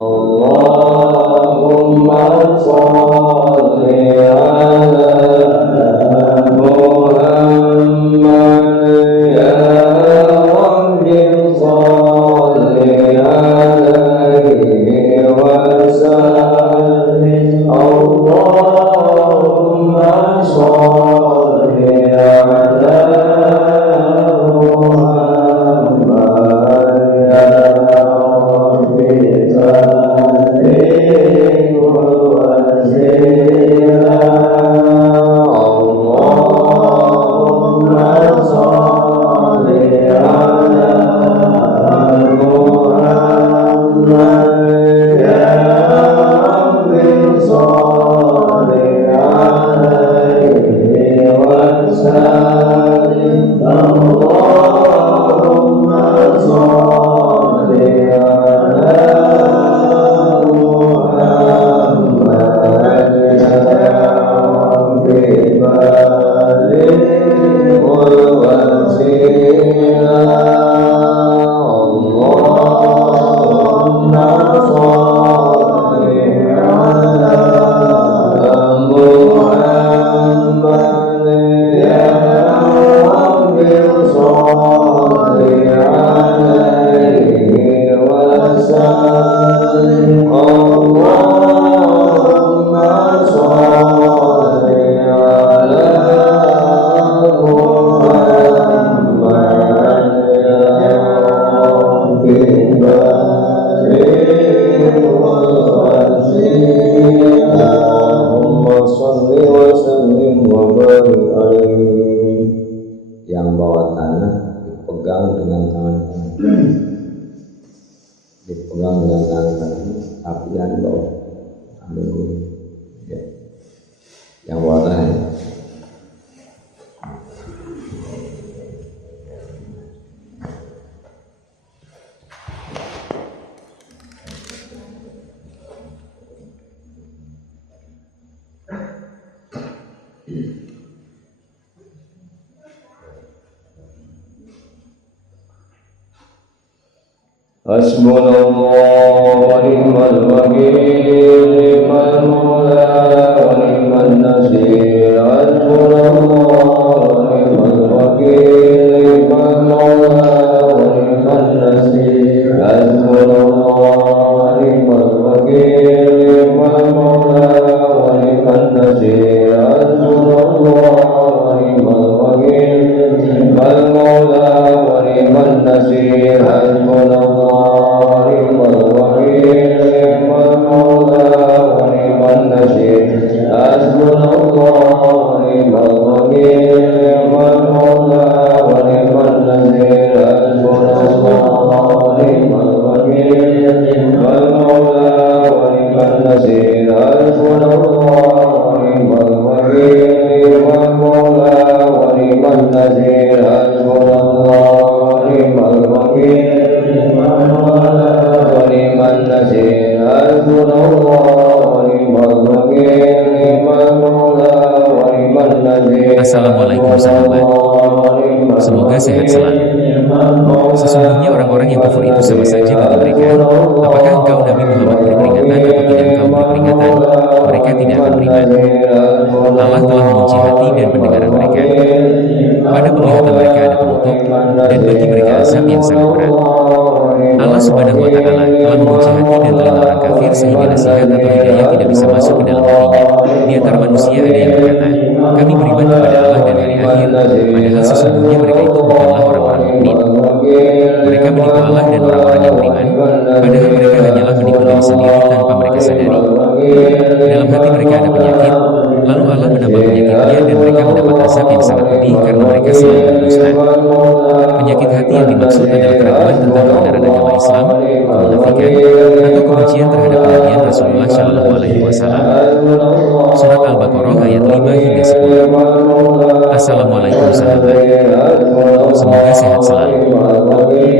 Allahumma sholli ala Muhammad ya Rabbi sholli alaihi wa sallim. Allahumma sholli ala yang bawa tanah dipegang dengan tangan tapi yang bawa ya. Yang bawa tanah Hasbunallahu wa ni'mal wakeel, ni'mal maula wa ni'man nasir. Hasbunallahu wa ni'mal wakeel, ni'mal maula wa ni'man nasir. Hasbunallahu wa ni'mal wakeel, ni'mal maula wa ni'man nasir. Hasbunallahu wa ni'mal wakeel, ni'mal maula wa ni'man nasir. Hasbunallahu Assalamualaikum sahabat. Semoga sehat selalu. Sesungguhnya orang-orang yang kufur itu sama saja bagi mereka. Apakah engkau Nabi Muhammad beri peringatan atau tidak engkau beri peringatan? Mereka tidak akan beriman. Allah telah mengunci hati dan pendengaran mereka. Pada penglihatan mereka ada penutup, dan bagi mereka azab yang sangat berat. Allah Subhanahu wa Ta'ala telah mengunci hati dan telinga orang kafir sehingga nasihat atau hidayah tidak bisa masuk ke dalam hatinya. Di antara manusia ada yang berkata, kami beriman kepada Allah dan hari akhir, padahal sesungguhnya mereka itu bukanlah orang-orang mukmin. Mereka menipu Allah dan orang-orang yang beriman, padahal mereka hanyalah menipu diri sendiri tanpa mereka sadari. Dalam hati mereka ada penyakit, lalu Allah menambah penyakitnya dan mereka mendapat azab yang sangat pedih karena mereka selalu berdusta. Penyakit hati yang dimaksud adalah keraguan tentang kebenaran agama Islam, kemunafikan, atau kebencian terhadap kenabian Rasulullah Shallallahu Alaihi Wasallam. Surat Al-Baqarah ayat 5 hingga 10. Assalamualaikum sahabat. Semoga sehat selalu.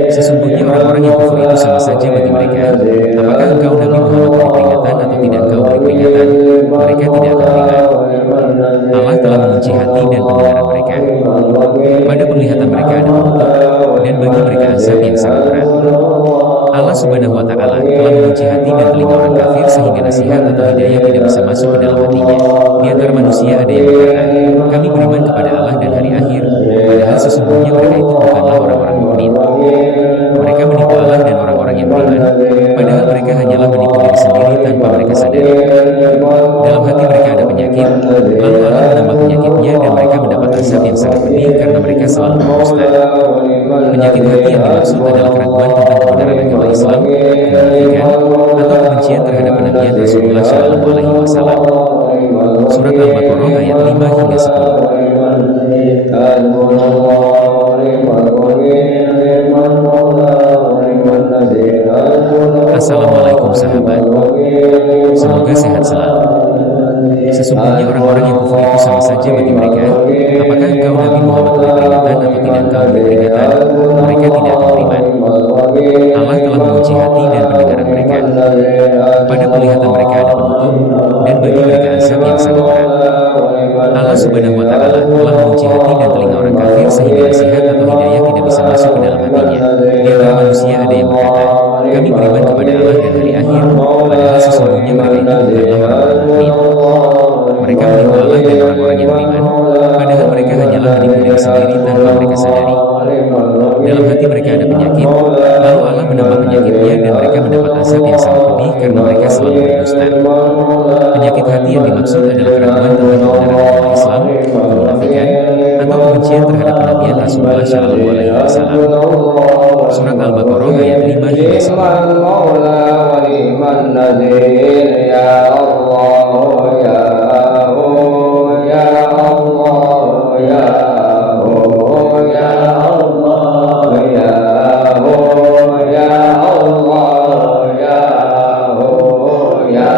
Sesungguhnya orang-orang yang kufur itu sama saja bagi mereka. Apakah engkau Nabi Muhammad beri peringatan atau tidak engkau beri peringatan? Mereka tidak akan beriman. Allah telah mengunci hati dan pendengaran mereka. Pada penglihatan mereka ada penutup, dan bagi mereka azab yang sangat berat. dan telinga orang kafir sehingga nasihat atau hidayah tidak bisa masuk ke dalam hatinya. Di antara manusia ada yang berkata, kami beriman kepada Allah dan hari akhir, padahal sesungguhnya mereka itu bukanlah orang-orang mukmin. Mereka menipu Allah dan orang-orang yang beriman, padahal mereka hanyalah menipu diri sendiri tanpa mereka sadari. Dalam hati mereka ada penyakit, lalu Allah menambah penyakitnya dan mereka mendapat azab yang sangat pedih karena mereka selalu berdusta. Penyakit hati yang dimaksud adalah keraguan tentang kebenaran agama Islam, kemunafikan, atau kebencian terhadap kenabian Rasulullah Shallallahu Alaihi Wasallam. Surat Al-Baqarah ayat 5 hingga 10. Assalamualaikum sahabat. Semoga sehat selalu. Sesungguhnya orang-orang yang kufur itu sama saja bagi mereka. Apakah engkau Nabi Muhammad beri peringatan atau tidak engkau beri peringatan? Mereka tidak akan beriman. Allah telah mengunci hati dan pendengaran mereka. Pada penglihatan mereka ada penutup, dan bagi mereka azab yang sangat berat. Allah Subhanahu wa Ta'ala telah mengunci hati dan telinga orang kafir sehingga nasihat atau hidayah tidak bisa masuk ke dalam hatinya. Di antara manusia ada yang berkata, kami beriman kepada Allah dan hari akhir, padahal sesungguhnya mereka itu bukanlah orang-orang mukmin. Mereka menipu Allah dan orang-orang yang beriman, padahal mereka hanyalah menipu diri sendiri tanpa mereka sadari. Dalam hati mereka ada penyakit, lalu Allah menambah penyakitnya dan mereka mendapat azab yang sangat pedih karena mereka selalu berdusta. Penyakit hati yang dimaksud adalah keraguan tentang kebenaran agama Islam, kemunafikan, atau kebencian terhadap kenabian Rasulullah Shallallahu Alaihi Wasallam. Surat Al-Baqarah ayat 5 hingga 10.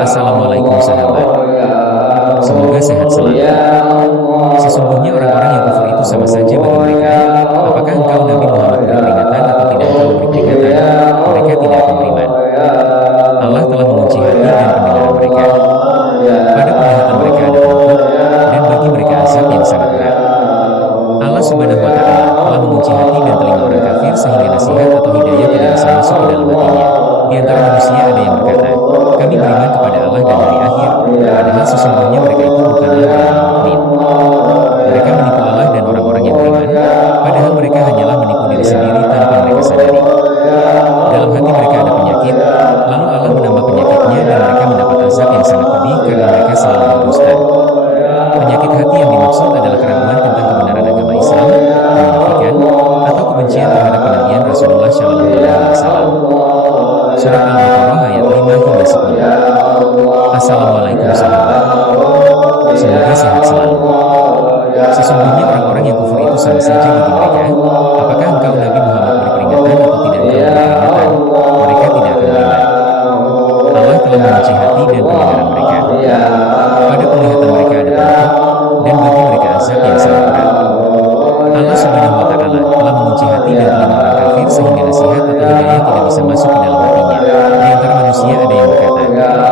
Assalamualaikum sahabat. Semoga sehat selalu. Sesungguhnya orang-orang yang kufur itu sama saja bagi mereka. Apakah engkau Nabi Muhammad beri peringatan atau tidak engkau beri peringatan? Mereka tidak akan beriman. Allah telah mengunci hati dan pendengaran mereka. Pada penglihatan mereka ada penutup, dan bagi mereka azab yang sangat berat. Allah Subhanahu wa Ta'ala telah mengunci hati dan telinga orang kafir sehingga nasihat atau hidayah tidak bisa masuk ke dalam hatinya. Di antara manusia ada yang berkata, kami beriman kepada Allah dan hari akhir, padahal sesungguhnya mereka itu bukanlah orang-orang mukmin. Mereka menipu Allah dan orang-orang yang beriman, padahal mereka hanyalah menipu diri sendiri tanpa mereka sadari. Dalam hati mereka ada penyakit, lalu Allah menambah penyakitnya dan mereka mendapat azab yang sangat pedih karena mereka selalu berdusta. Penyakit hati yang dimaksud adalah keraguan tentang kebenaran agama Islam, kemunafikan, atau kebencian terhadap kenabian Rasulullah Shallallahu Alaihi Wasallam. Surat Al-Baqarah ayat 5 hingga 10. Assalamualaikum sahabat. Semoga sehat selalu. Sesungguhnya orang-orang yang kufur itu sama saja bagi mereka. Apakah engkau Nabi Muhammad beri peringatan atau tidak engkau beri peringatan? Mereka tidak akan beriman. Allah telah mengunci hati dan pendengaran mereka. Pada penglihatan mereka ada penutup, dan bagi mereka azab yang sangat berat. Allah Subhanahu wa Ta'ala telah mengunci hati dan telinga orang kafir sehingga nasihat atau hidayah tidak bisa masuk ke dalam hatinya. Di antara manusia ada yang berkata,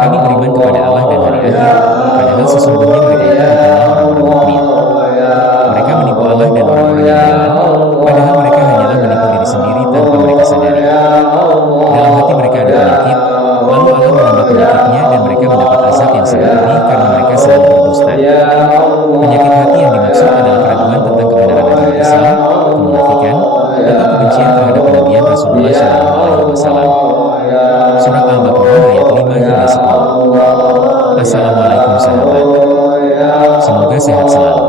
kami beriman kepada Allah dan hari akhir, padahal sesungguhnya mereka itu bukanlah orang-orang mukmin. Mereka menipu Allah dan orang-orang yang beriman, padahal mereka hanyalah menipu diri sendiri tanpa mereka sadari. Dalam hati mereka ada penyakit, lalu Allah menambah penyakitnya dan mereka mendapat azab yang sangat pedih karena mereka selalu berdusta. Penyakit hati yang dimaksud adalah keraguan tentang kebenaran agama Islam, kemunafikan, atau kebencian terhadap kenabian Rasulullah Shallallahu Alaihi Wasallam. Surat Al-Baqarah ayat 5 hingga 10. Assalamualaikum sahabat. Semoga sehat selalu.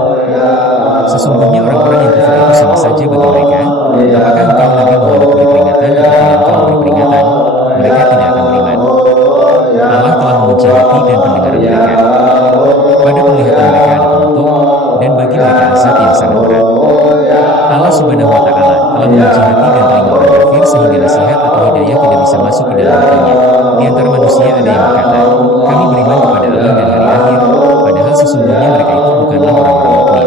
Sesungguhnya orang-orang yang kufur itu sama saja bagi mereka. Apakah engkau Nabi Muhammad beri peringatan atau tidak engkau beri peringatan? Mereka tidak akan beriman. Allah telah mengunci hati dan pendengaran mereka. Pada penglihatan mereka ada penutup, dan bagi mereka azab yang sangat berat. Allah Subhanahu wa Ta'ala telah mengunci hati dan telinga orang kafir sehingga nasihat atau hidayah tidak bisa masuk ke dalam hatinya. Di antara manusia ada yang berkata, kami beriman kepada Allah dan hari akhir, padahal sesungguhnya mereka itu bukanlah orang-orang mukmin.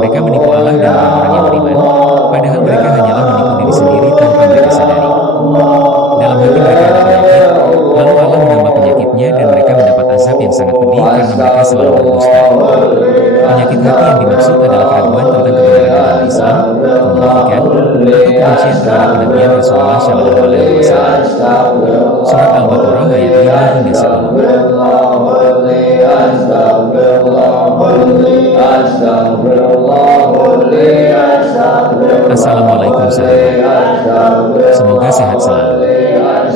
Mereka menipu Allah dan orang-orang yang beriman, padahal mereka hanyalah menipu diri sendiri tanpa mereka sadari. Dalam hati mereka ada penyakit, lalu Allah menambah penyakitnya dan mereka mendapat azab yang sangat pedih karena mereka selalu berdusta. Penyakit hati yang dimaksud adalah keraguan tentang kebenaran agama Islam, kemunafikan atau kebencian terhadap kenabian Rasulullah Shallallahu Alaihi Wasallam. Surat Al-Baqarah ayat 5 hingga 10. Assalamualaikum sahabat. Semoga sehat selalu.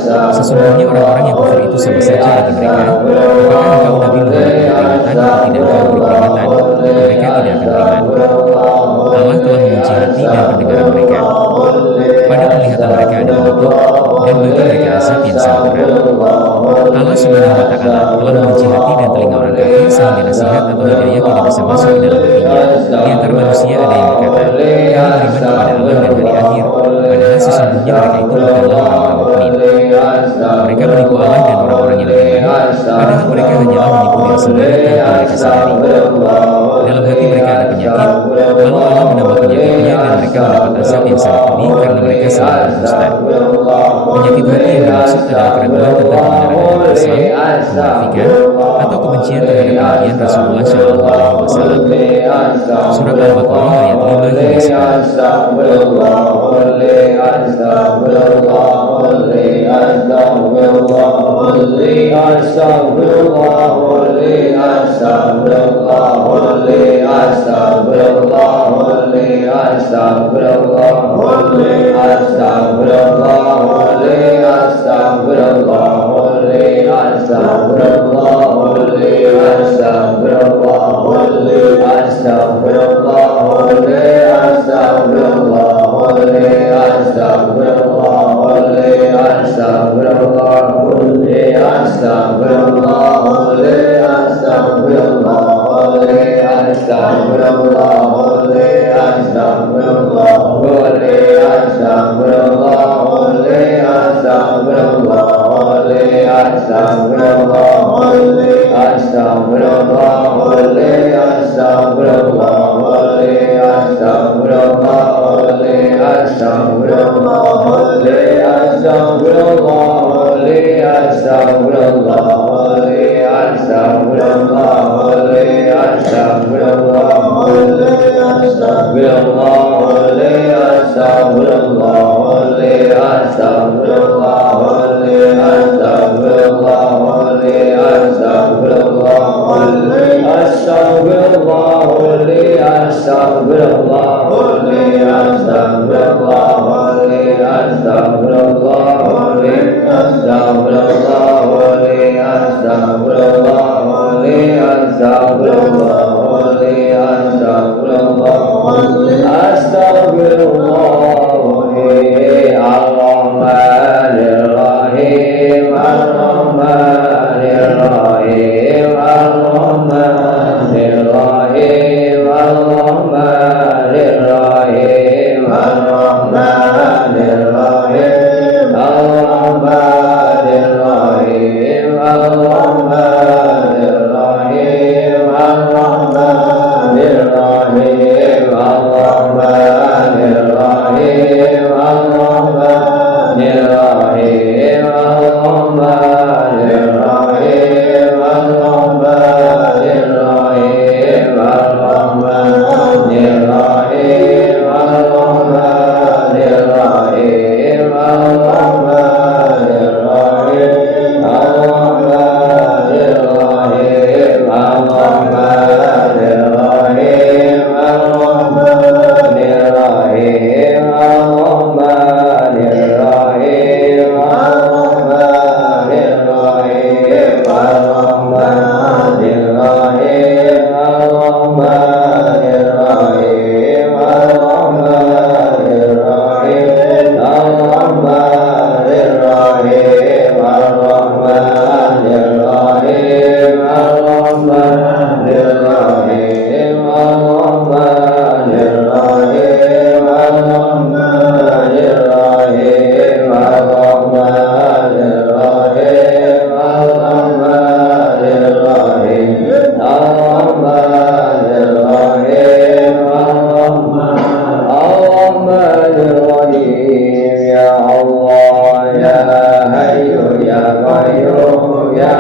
Sesungguhnya orang-orang yang kufur itu sama saja bagi mereka. Apakah engkau Nabi memberi peringatan atau tidak engkau beri peringatan? Mereka tidak akan beriman. Allah telah mengunci hati dan pendengaran mereka. Pada penglihatan mereka ada penutup, dan bagi mereka azab yang sangat berat. Allah Subhanahu wa Ta'ala telah mengunci hati dan telinga orang kafir sehingga nasihat atau hidayah tidak bisa masuk ke dalam hatinya. Di antara manusia ada yang berkata, kami beriman kepada Allah dan hari akhir, padahal sesungguhnya mereka itu bukanlah orang-orang mukmin. Mereka menipu Allah dan orang-orang yang beriman, padahal mereka hanyalah menipu diri sendiri tanpa mereka sadari. Dalam hati mereka ada penyakit, lalu Allah menambah penyakitnya dan mereka mendapat azab yang sangat pedih karena mereka selalu berdusta. Penyakit hati yang dimaksud adalah keraguan tentang kebenaran agama Islam, kemunafikan, atau kebencian terhadap kenabian Rasulullah Shallallahu Alaihi Wasallam. Surat Al-Baqarah ayat 5 hingga 11.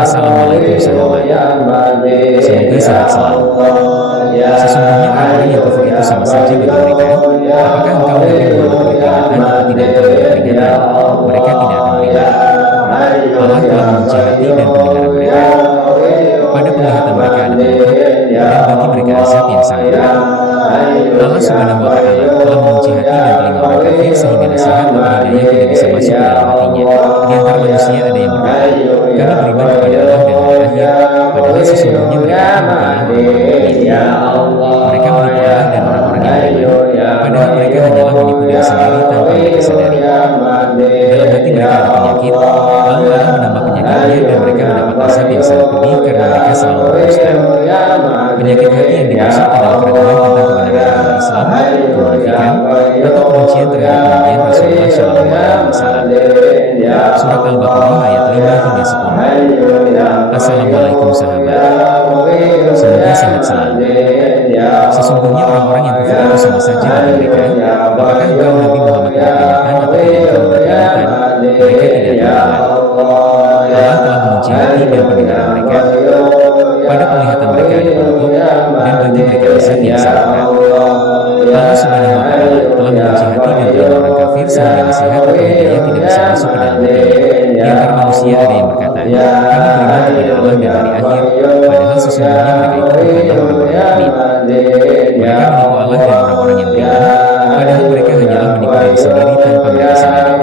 Assalamualaikum sahabat. Semoga sehat selalu. Sesungguhnya orang yang kufur itu sama saja bagi mereka. Apakah engkau Nabi Muhammad beri peringatan atau tidak engkau beri peringatan? Mereka tidak akan beriman. Allah telah mengunci hati dan pendengaran mereka. Pada penglihatan mereka ada penutup, dan bagi mereka azab yang sangat berat. Allah Subhanahu wa Ta'ala telah mengunci hati dan telinga orang kafir sehingga nasihat atau hidayah tidak bisa masuk ke dalam hatinya. Di antara manusia ada yang berkata, kami beriman kepada Allah dan hari akhir, padahal sesungguhnya mereka bukanlah orang-orang mukmin. Mereka menipu Allah dan orang-orang yang beriman, padahal mereka hanyalah menipu diri sendiri tanpa mereka sadari. Dalam hati mereka ada penyakit, lalu Allah menambah penyakitnya dan mereka mendapat azab yang sangat pedih karena mereka selalu berdusta. Penyakit hati yang dimaksud adalah keraguan tentang kebenaran agama Islam, kemunafikan, atau kebencian terhadap kenabian Rasulullah Shallallahu Alaihi Wasallam. Surat Al-Baqarah ayat 5 hingga 10. Assalamualaikum sahabat. Semoga sehat selalu. Sesungguhnya orang-orang yang kufur itu sama saja bagi mereka. Apakah engkau Nabi Muhammad berperingatan atau tidak engkau berperingatan? Mereka tidak beriman. Allah telah mengunci hati dan pendengaran mereka. Pada penglihatan mereka ada penutup, dan bagi mereka azab yang sangat berat. Allah Subhanahu wa Ta'ala telah mengunci hati dan telinga orang kafir sehingga nasihat atau hidayah tidak bisa masuk ke dalam hatinya. Di antara manusia ada yang berkata, kami beriman kepada Allah dan hari akhir, padahal sesungguhnya mereka itu bukanlah orang-orang mukmin. Mereka menipu Allah dan orang-orang yang beriman, padahal mereka hanyalah menipu diri sendiri tanpa mereka sadari.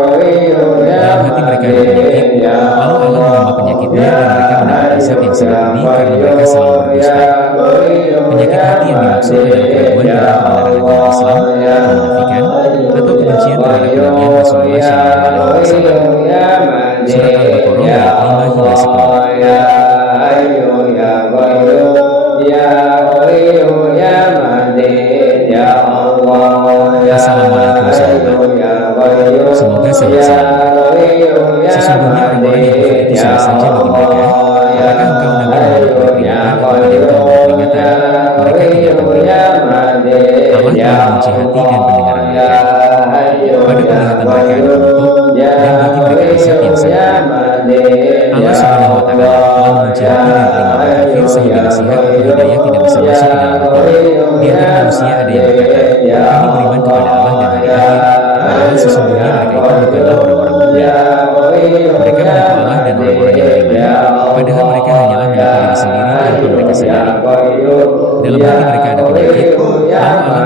Dalam hati mereka ada penyakit, lalu Allah menambah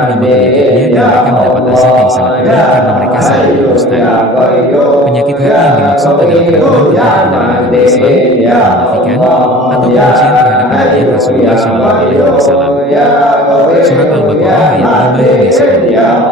penyakitnya dan mereka mendapat azab yang sangat pedih karena mereka selalu berdusta. Penyakit hati yang dimaksud adalah keraguan tentang kebenaran agama Islam, kemunafikan, atau kebencian terhadap kenabian Rasulullah Shallallahu Alaihi Wasallam. Surat Al-Baqarah ayat 5 hingga 10.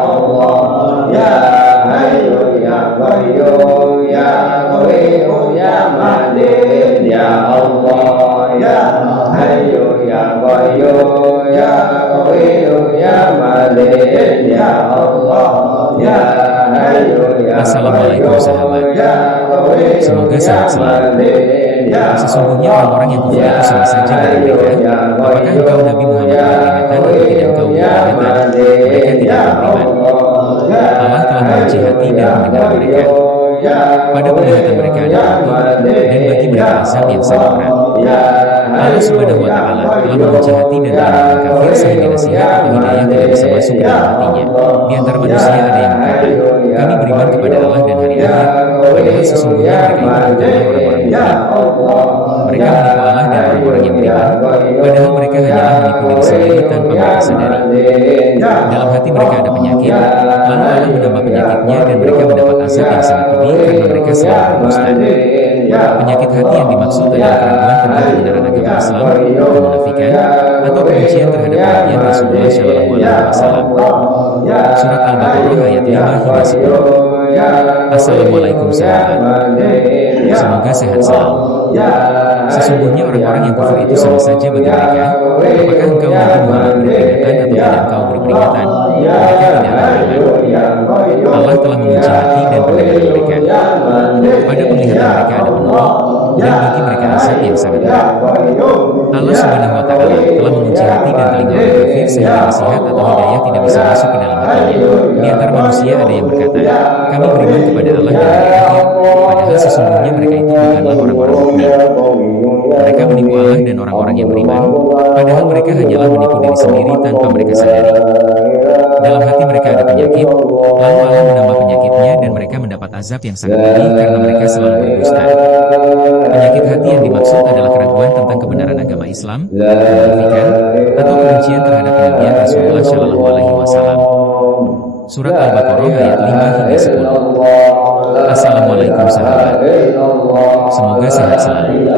Assalamualaikum sahabat. Semoga sehat selalu. Sesungguhnya orang-orang yang kufur itu sama saja bagi mereka. Apakah engkau Nabi Muhammad berperingatan atau tidak engkau berperingatan? Mereka tidak akan beriman. Allah telah mengunci hati dan pendengaran mereka. Pada penglihatan mereka ada penutup, dan bagi mereka azab yang sangat berat. Allah Subhanahu wa Ta'ala telah mengunci hati dan telinga orang kafir sehingga nasihat atau hidayah tidak bisa masuk ke dalam hatinya. Di antara manusia ada yang berkata, kami beriman kepada Allah dan hari akhir, padahal sesungguhnya mereka itu bukanlah orang-orang mukmin. Mereka menipu Allah dan orang-orang yang beriman, padahal mereka hanyalah menipu diri sendiri tanpa mereka sadari. Dalam hati mereka ada penyakit, lalu Allah menambah penyakitnya dan mereka mendapat azab yang sangat pedih karena mereka selalu berdusta. Penyakit hati yang dimaksud adalah keraguan tentang kebenaran agama Islam, kemunafikan, atau kebencian terhadap kenabian Rasulullah Shallallahu Alaihi Wasallam. Surat Al-Baqarah ayat 5 hingga 10. Assalamualaikum sahabat. Semoga sehat selalu. Sesungguhnya orang-orang yang kufur itu sama saja bagi mereka. Apakah engkau Nabi Muhammad berperingatan atau tidak engkau berperingatan? Mereka tidak beriman. Allah telah mengunci hati dan pendengaran mereka. Pada penglihatan mereka ada penutup, dan bagi mereka azab yang sangat berat. Allah Subhanahu wa Ta'ala telah mengunci hati dan telinga orang kafir sehingga nasihat atau hidayah tidak bisa masuk ke dalam hatinya. Di antara manusia ada yang berkata, kami beriman kepada Allah dan hari akhir, padahal sesungguhnya mereka itu bukanlah orang-orang mukmin. Mereka menipu Allah dan orang-orang yang beriman, padahal mereka hanyalah menipu diri sendiri tanpa mereka sadari. Dalam hati mereka ada penyakit, lalu Allah menambah penyakitnya dan mereka mendapat azab yang sangat pedih karena mereka selalu berdusta. Penyakit hati yang dimaksud adalah keraguan tentang kebenaran agama Islam, kemunafikan, atau kebencian terhadap kenabian Rasulullah Shallallahu Alaihi Wasallam. Surat Al-Baqarah ayat 5 hingga 10. Assalamualaikum sahabat. Semoga sehat selalu. Sesungguhnya orang-orang yang kufur itu sama saja bagi mereka. Apakah engkau Nabi Muhammad berperingatan atau tidak engkau berperingatan? Mereka tidak beriman. Allah telah mengunci hati dan pendengaran mereka. Pada penglihatan mereka ada penutup, dan bagi mereka azab yang sangat berat. Allah Subhanahu wa Ta'ala telah mengunci hati dan telinga orang kafir sehingga nasihat atau hidayah tidak bisa masuk ke dalam hatinya. Di antara manusia ada yang berkata, kami beriman kepada Allah dan hari akhir, padahal sesungguhnya mereka itu bukanlah orang-orang mukmin. Mereka menipu menipu Allah dan orang-orang yang beriman, padahal mereka hanyalah menipu diri sendiri tanpa mereka sadari. Dalam hati mereka ada penyakit, lalu Allah menambah penyakitnya dan mereka mendapat azab yang sangat pedih karena mereka selalu berdusta. Penyakit hati yang dimaksud adalah keraguan tentang kebenaran agama Islam, kemunafikan, atau kebencian terhadap kenabian Rasulullah Shallallahu Alaihi Wasallam. Surat Al-Baqarah ayat 5 hingga 10. Assalamualaikum sahabat. Semoga sehat selalu.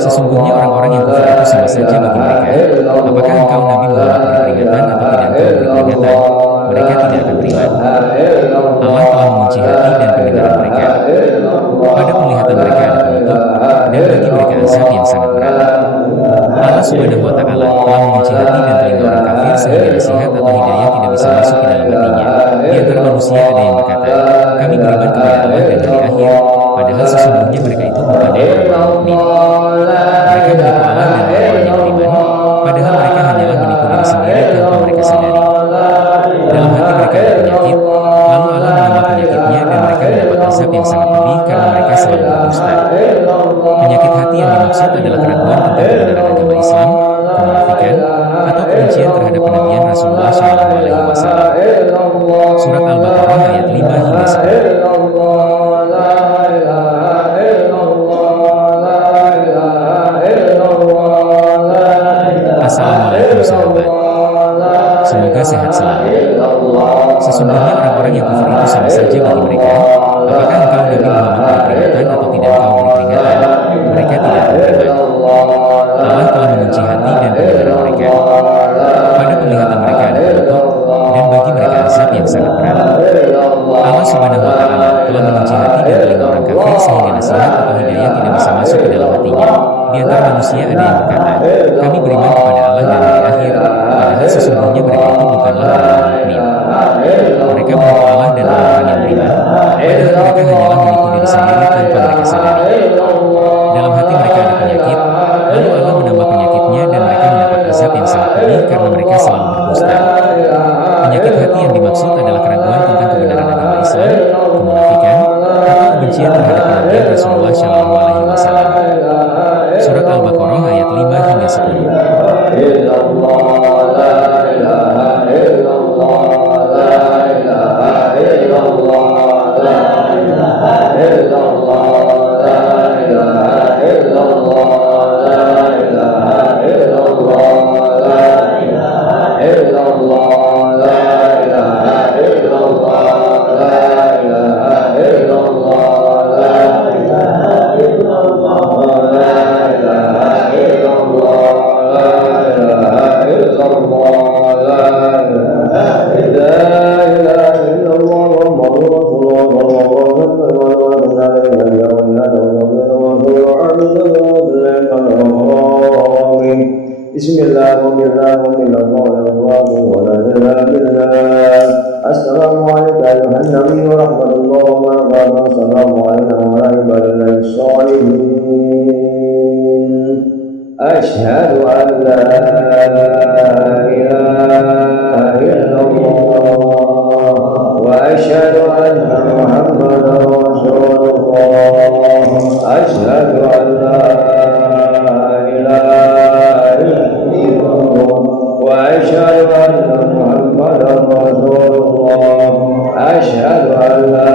Sesungguhnya orang-orang yang kufur itu sama saja bagi mereka. Apakah engkau Nabi Muhammad berperingatan atau tidak engkau berperingatan? Mereka tidak akan beriman. Allah telah mengunci hati dan pendengaran mereka. Pada penglihatan mereka ada penutup, dan bagi mereka azab yang sangat berat. Allah Subhanahu wa Ta'ala telah mengunci hati dan telinga orang kafir sehingga nasihat atau hidayah tidak bisa masuk ke dalam hatinya. Di antara manusia ada yang berkata, kami beriman kepada Allah dan hari akhir, padahal sesungguhnya mereka itu bukanlah orang mukmin. Mereka menipu Allah dan orang-orang yang beriman, padahal mereka hanyalah menipu diri sendiri tanpa mereka sadari. Dalam hati mereka ada penyakit, lalu Allah menambah penyakitnya dan mereka mendapat azab yang sangat pedih karena mereka selalu berdusta. Penyakit hati yang dimaksud adalah keraguan tentang kebenaran agama Islam, kemunafikan, atau kebencian terhadap kenabian Rasulullah Shallallahu Alaihi Wasallam. Surat Al-Baqarah ayat 5 hingga 10. Assalamualaikum sahabat. Semoga sehat selalu. Sesungguhnya orang-orang yang kufur itu sama saja bagi mereka. Apakah engkau Nabi Muhammad berperingatan atau tidak engkau beri peringatan? Mereka tidak akan beriman. Allah telah mengunci hati dan pendengaran mereka. Pada penglihatan mereka ada penutup, dan bagi mereka azab yang sangat berat. Allah Subhanahu wa Ta'ala telah mengunci hati dan telinga orang kafir sehingga nasihat atau hidayah tidak bisa masuk ke dalam hatinya. Di antara manusia ada yang berkata, kami beriman kepada Allah dan hari akhir, padahal sesungguhnya mereka itu bukanlah orang mukmin. Mereka menipu Allah dan orang-orang yang beriman, padahal mereka hanyalah menipu diri sendiri tanpa mereka sadari. Dalam hati mereka ada penyakit, lalu Allah menambah penyakitnya dan mereka mendapat azab yang sangat pedih karena mereka selalu berdusta. Penyakit hati yang dimaksud adalah keraguan tentang kebenaran agama Islam, kemunafikan, atau kebencian terhadap kenabian Rasulullah Shallallahu Alaihi Wasallam. Surat Al-Baqarah ayat 5 hingga 10. Assalamualaikum warahmatullahi wabarakatuh. Assalamualaikum warahmatullahi wabarakatuh. Asyhadu an la ilaha illallah wa asyhadu anna Muhammadar Rasulullah. Asyhadu an la ilaha illallah wa asyhadu anna Muhammadar Rasulullah. Asyhadu an la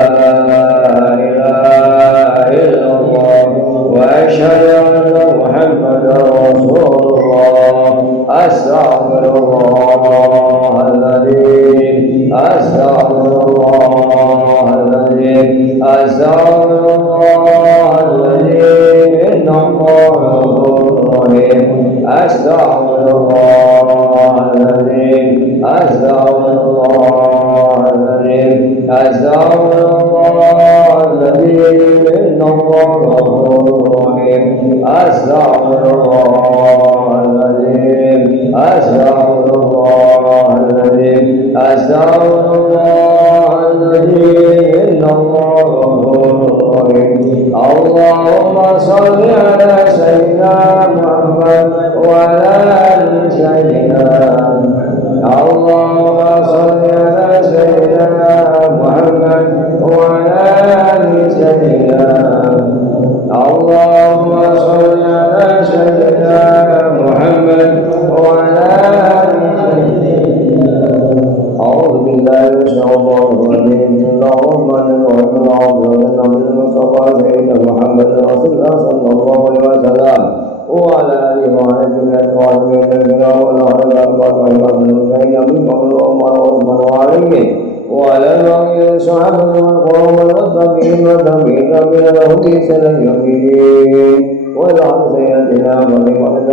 ilaha illallah wa asyhadu anna Muhammadar Rasulullah. Astaghfirullahaladzim. Astaghfirullahaladzim. Astaghfirullahaladzim. Astaghfirullahaladzim. Astaghfirullahaladzim. Astaghfirullahaladzim. Astaghfirullahaladzim. Astaghfirullahaladzim. Astaghfirullahaladzim. Allahumma salli ala sayyidina Muhammad wa ala ali sayyidina. Allahumma salli ala sayyidina Muhammad wa ala ali sayyidina. Allahumma salli ala sayyidina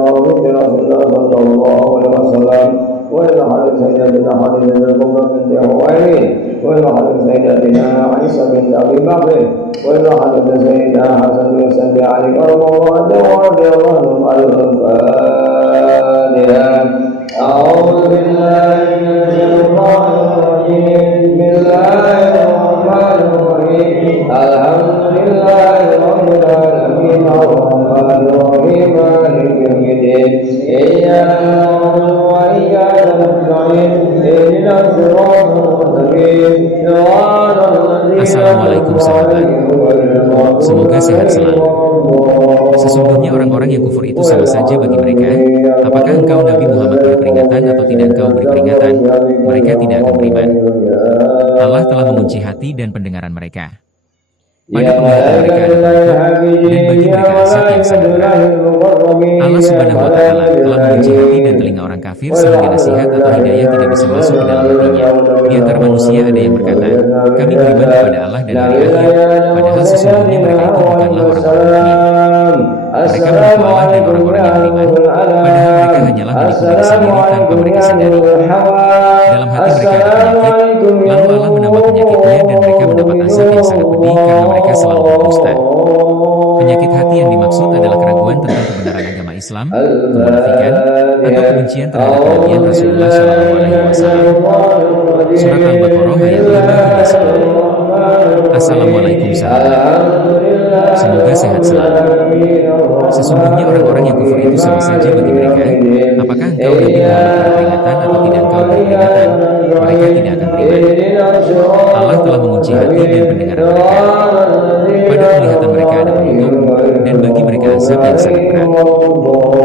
رسول الله صلى الله عليه وسلم وإلى حضرة سيدنا خديجة الكبرى بنت خويلد وإلى حضرة سيدنا عائشة بنت أبي بكر وإلى حضرة سيدنا حسن بن سيدنا علي كرم الله وجهه ورضي الله عنهم الفاتحة. أعوذ بالله من الشيطان الرجيم بسم الله الرحمن الرحيم الحمد لله رب العالمين الرحمن الرحيم مالك يوم الدين إياك نعبد وإياك نستعين اهدنا الصراط المستقيم صراط الذين Assalamualaikum sahabat. Semoga sehat selalu. Sesungguhnya orang-orang yang kufur itu sama saja bagi mereka. Apakah engkau Nabi Muhammad beri peringatan atau tidak engkau beri peringatan? Mereka tidak akan beriman. Allah telah mengunci hati dan pendengaran mereka. Pada penglihatan mereka ada penutup, dan bagi mereka azab yang sangat berat. Allah Subhanahu wa Ta'ala telah mengunci hati dan telinga orang kafir sehingga nasihat atau hidayah tidak bisa masuk ke dalam hatinya. Di antara manusia ada yang berkata, kami beriman kepada Allah dan hari akhir, padahal sesungguhnya mereka itu bukanlah orang-orang mukmin. Mereka menipu Allah dan orang-orang yang beriman, padahal mereka hanyalah menipu diri sendiri tanpa mereka sadari. Dalam hati mereka ada penyakit, lalu Allah menambah penyakitnya dan mereka mendapat azab yang sangat pedih karena mereka selalu berdusta. Penyakit hati yang dimaksud adalah keraguan tentang kebenaran agama Islam, kemunafikan, atau kebencian terhadap kenabian Rasulullah SAW. Surat Al-Baqarah ayat 5 hingga 10. Assalamualaikum sahabat. Semoga sehat selalu. Sesungguhnya orang-orang yang kufur itu sama saja bagi mereka. Apakah engkau Nabi Muhammad beri peringatan atau tidak engkau beri peringatan? Mereka tidak akan beriman. Allah telah mengunci hati dan pendengaran mereka. Pada penglihatan mereka ada penutup, dan bagi mereka azab yang sangat berat.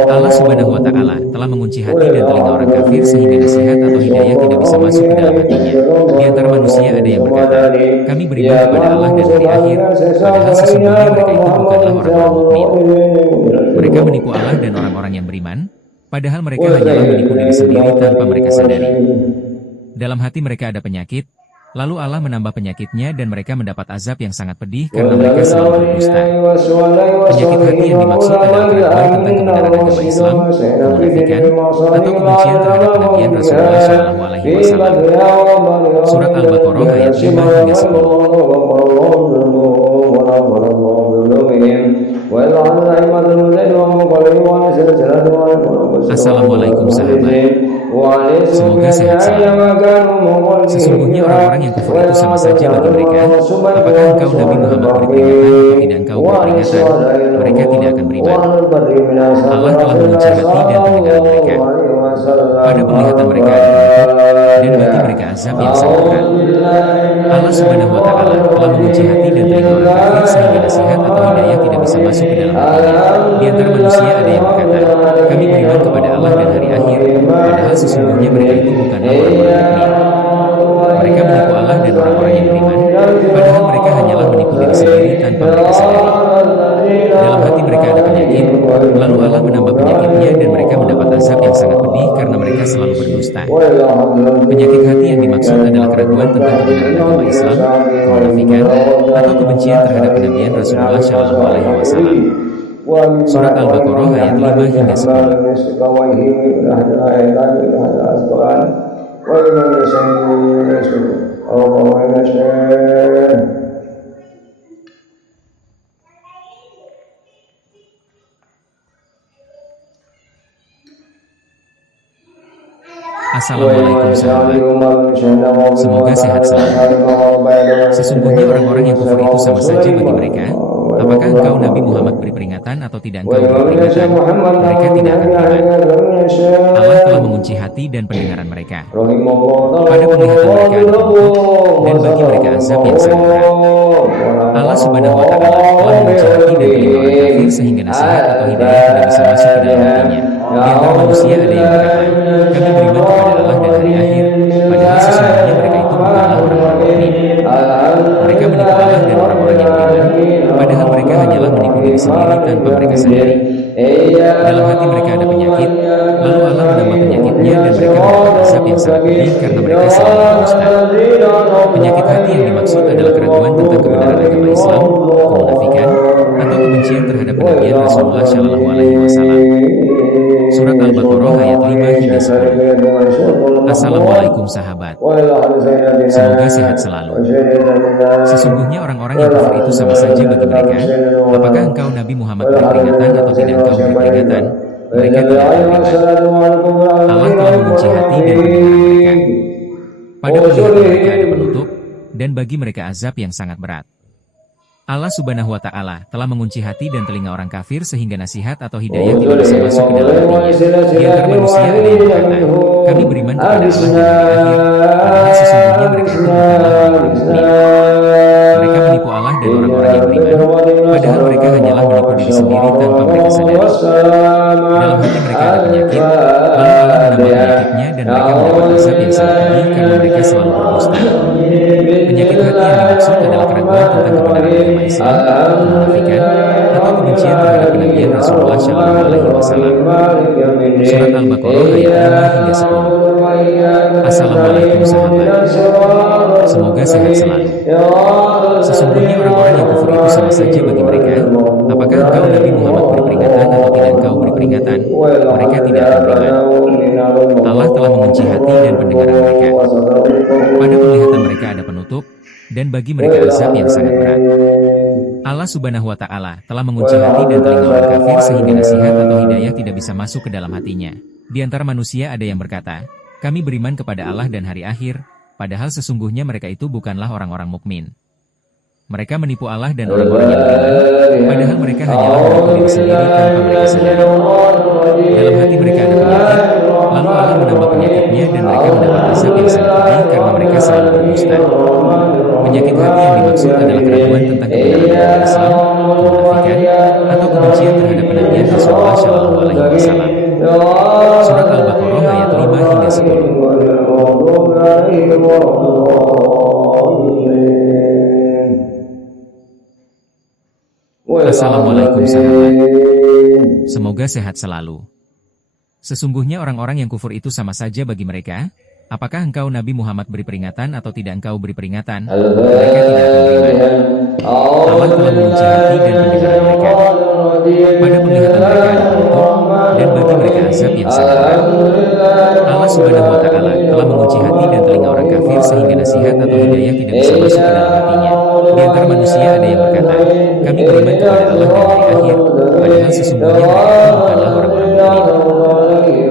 Allah Subhanahu wa Ta'ala telah mengunci hati dan telinga orang kafir sehingga nasihat atau hidayah tidak bisa masuk ke dalam hatinya. Di antara manusia ada yang berkata, kami beriman kepada Allah dan hari akhir, padahal sesungguhnya mereka itu bukanlah orang-orang mukmin. Mereka menipu Allah dan orang-orang yang beriman, padahal mereka hanyalah menipu diri sendiri tanpa mereka sadari. Dalam hati mereka ada penyakit, lalu Allah menambah penyakitnya dan mereka mendapat azab yang sangat pedih karena mereka selalu berdusta. Penyakit hati yang dimaksud adalah keraguan tentang kebenaran agama Islam, kemunafikan, atau kebencian terhadap kenabian Rasulullah SAW. Surat Al-Baqarah ayat 5 hingga 10. Assalamualaikum sahabat. Semoga sehat selalu. Sesungguhnya orang-orang yang kufur itu sama saja bagi mereka. Apakah engkau Nabi Muhammad beri peringatan atau tidak engkau beri peringatan? Mereka tidak akan beriman. Allah telah mengunci hati dan pendengaran mereka. Pada penglihatan mereka ada penutup, dan bagi mereka azab yang sangat berat. Allah Subhanahu wa Ta'ala telah mengunci hati dan telinga orang kafir sehingga nasihat atau hidayah tidak bisa masuk ke dalam hatinya. Di antara manusia ada yang berkata, kami beriman kepada Allah dan hari akhir, padahal sesungguhnya mereka itu bukanlah orang-orang mukmin. Mereka menipu Allah dan orang-orang yang beriman, padahal mereka hanyalah menipu diri sendiri tanpa mereka sadari. Dalam hati mereka ada penyakit, lalu Allah menambah penyakitnya dan mereka mendapat azab yang sangat pedih karena mereka selalu berdusta. Penyakit hati yang dimaksud adalah keraguan tentang kebenaran agama Islam, kemunafikan, atau kebencian terhadap kenabian Rasulullah SAW. Surat Al-Baqarah ayat 5 hingga 10. Assalamualaikum sahabat. Semoga sehat selalu. Sesungguhnya orang-orang yang kufur itu sama saja bagi mereka. Apakah engkau Nabi Muhammad beri peringatan atau tidak engkau beri peringatan? Mereka tidak akan beriman. Allah telah mengunci hati dan pendengaran mereka. Pada penglihatan mereka ada penutup, dan bagi mereka azab yang sangat berat. Allah Subhanahu wa Ta'ala telah mengunci hati dan telinga orang kafir sehingga nasihat atau hidayah tidak bisa masuk ke dalam hatinya. Di antara manusia ada yang berkata, kami beriman kepada Allah dan hari akhir, padahal sesungguhnya mereka itu bukanlah orang-orang mukmin. Mereka menipu Allah dan orang-orang yang beriman, padahal mereka hanyalah menipu diri sendiri tanpa mereka sadari. Dalam hati mereka ada penyakit, lalu Allah menambah penyakitnya dan mereka mendapat azab yang sangat pedih karena mereka selalu berdusta. Penyakit hati yang dimaksud adalah keraguan tentang kebenaran agama Islam, kemunafikan, atau kebencian terhadap kenabian Rasulullah SAW. Surat Al-Baqarah ayat 5 hingga 10. Assalamualaikum sahabat. Semoga sehat selalu. Sesungguhnya orang-orang yang kufur itu sama saja bagi mereka. Apakah engkau Nabi Muhammad beri peringatan atau tidak engkau beri peringatan? Mereka tidak beriman. Allah telah mengunci hati dan pendengaran mereka. Pada penglihatan mereka ada penutup, dan bagi mereka azab yang sangat berat. Allah Subhanahu wa Ta'ala telah mengunci hati dan telinga orang kafir sehingga nasihat atau hidayah tidak bisa masuk ke dalam hatinya. Di antara manusia ada yang berkata, kami beriman kepada Allah dan hari akhir, padahal sesungguhnya mereka itu bukanlah orang-orang mukmin. Mereka menipu Allah dan orang-orang yang beriman, padahal mereka hanyalah menipu diri sendiri tanpa mereka sadari. Dalam hati mereka ada penyakit, lalu Allah menambah penyakitnya dan mereka mendapat azab yang sangat pedih karena mereka selalu berdusta. Penyakit hati yang dimaksud adalah keraguan tentang kebenaran agama Islam, kemunafikan, atau kebencian terhadap kenabian Rasulullah Shallallahu Alaihi Wasallam. Surat Al-Baqarah ayat 5 hingga 10. Assalamualaikum sahabat. Semoga sehat selalu. Sesungguhnya orang-orang yang kufur itu sama saja bagi mereka. Apakah engkau Nabi Muhammad beri peringatan atau tidak engkau beri peringatan? Mereka tidak akan beriman. Allah telah mengunci hati dan pendengaran mereka. Pada penglihatan mereka ada penutup, dan bagi mereka azab yang sangat berat. Allah Subhanahu wa Ta'ala telah mengunci hati dan telinga orang kafir sehingga nasihat atau hidayah tidak bisa masuk ke dalam hatinya. Di antara manusia ada yang berkata, kami beriman kepada Allah dan hari akhir, padahal sesungguhnya mereka itu bukanlah orang-orang mukmin. Mereka menipu Allah dan orang-orang yang beriman, padahal mereka hanyalah menipu diri sendiri tanpa mereka sadari. Dalam hati mereka ada penyakit, lalu Allah menambah penyakitnya dan mereka mendapat azab yang sangat pedih karena mereka selalu berdusta. Penyakit hati yang dimaksud adalah keraguan tentang kebenaran agama Islam, kemunafikan, atau kebencian terhadap kenabian Rasulullah Shallallahu Alaihi Wasallam. Surat Al-Baqarah ayat 5 hingga 10. Assalamualaikum sahabat. Semoga sehat selalu. Sesungguhnya orang-orang yang kufur itu sama saja bagi mereka. Apakah engkau Nabi Muhammad beri peringatan atau tidak engkau beri peringatan? Mereka tidak akan beriman. Allah telah mengunci hati dan pendengaran mereka. Pada penglihatan mereka ada penutup, dan bagi mereka azab yang sangat berat. Allah Subhanahu wa Ta'ala telah mengunci hati dan telinga orang kafir sehingga nasihat atau hidayah tidak bisa masuk ke dalam hatinya. Di antara manusia ada yang berkata, kami beriman kepada Allah dan hari akhir, padahal sesungguhnya mereka itu bukanlah orang-orang mukmin.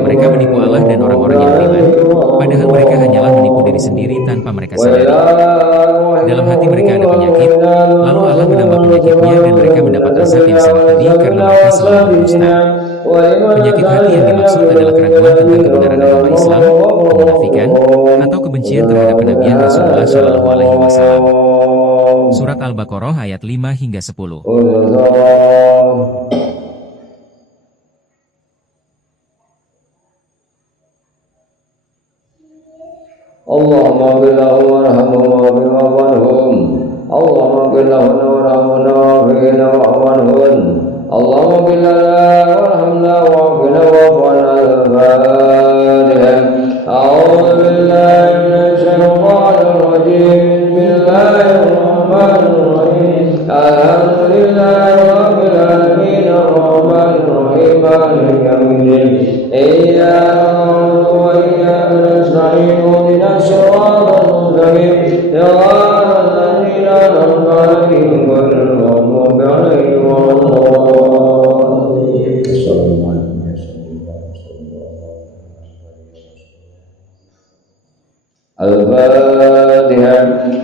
Mereka menipu Allah dan orang-orang yang beriman, padahal mereka hanyalah menipu diri sendiri tanpa mereka sadari. Dalam hati mereka ada penyakit, lalu Allah menambah penyakitnya dan mereka mendapat azab yang sangat pedih karena mereka selalu berdusta. Penyakit hati yang dimaksud adalah keraguan tentang kebenaran agama Islam, kemunafikan, atau kebencian terhadap kenabian Rasulullah Shallallahu Alaihi Wasallam. Surat Al-Baqarah ayat 5 hingga 10. Allahumma ighfir lahum warhamhum wa'fu anhum. Allahumma ighfir lahum warhamhum wa'fu anhum. Allahumma ighfir lana warhamna wa'afina wa'fu anna. A'udzu billahi minasy syaithanir rajim. Bismillahirrahmanir rahim. Alhamdulillahi rabbil alamin arrahmanir rahim maliki yaumiddin. Iyyaka na'budu wa iyyaka nasta'in. صراط المستقيم صراط الذين أنعمت عليهم غير المغضوب عليهم ولا الضالين. الفاتحة.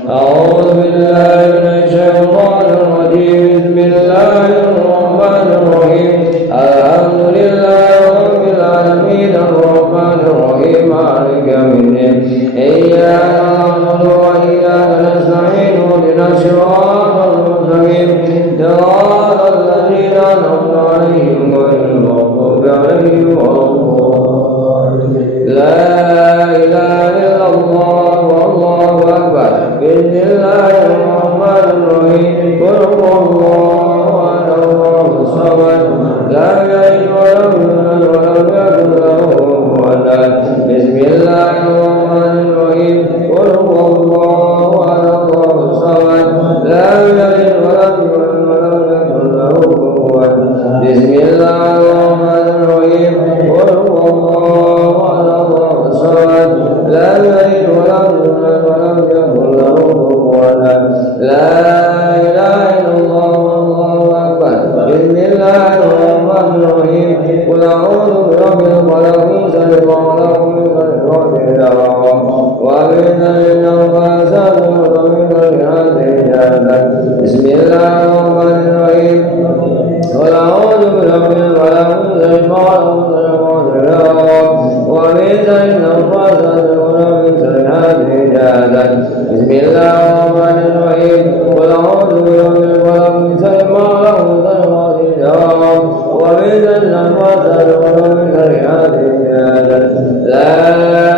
أعوذ بالله من الشيطان الرجيم. بسم الله الرحمن الرحيم. الحمد لله رب العالمين الرحمن الرحيم مالك يوم الدين. إياك نعبد وإياك نستعين اهدنا الصراط المستقيم صراط الذين أنعمت عليهم غير المغضوب عليهم ولا الضالين. لا إله إلا الله والله أكبر. بسم الله الرحمن الرحيم. قل هو الله أحد الله الصمد لا يلد ولم يولد ولم يكن له كفوا أحد. بسم الله الرحمن الرحيم. قل هو الله أحد الله الصمد لا يلد ولم يولد ولم يكن له كفوا أحد. بسم الله الرحمن الرحيم. قل قل أعوذ برب الفلق من شر ما خلق من شر غاسق إذا وقب ومن شر النفاثات ومن شر حاسد إذا حسد بسم الله الرحمن الرحيم قل أعوذ برب الفلق من شر ما خلق من شر غاسق إذا وقب ومن شر النفاثات ومن شر حاسد إذا حسد بسم الله الرحمن الرحيم قل أعوذ برب الفلق من شر ما خلق من شر غاسق إذا وقب ومن شر النفاثات ومن شر حاسد إذا حسد لا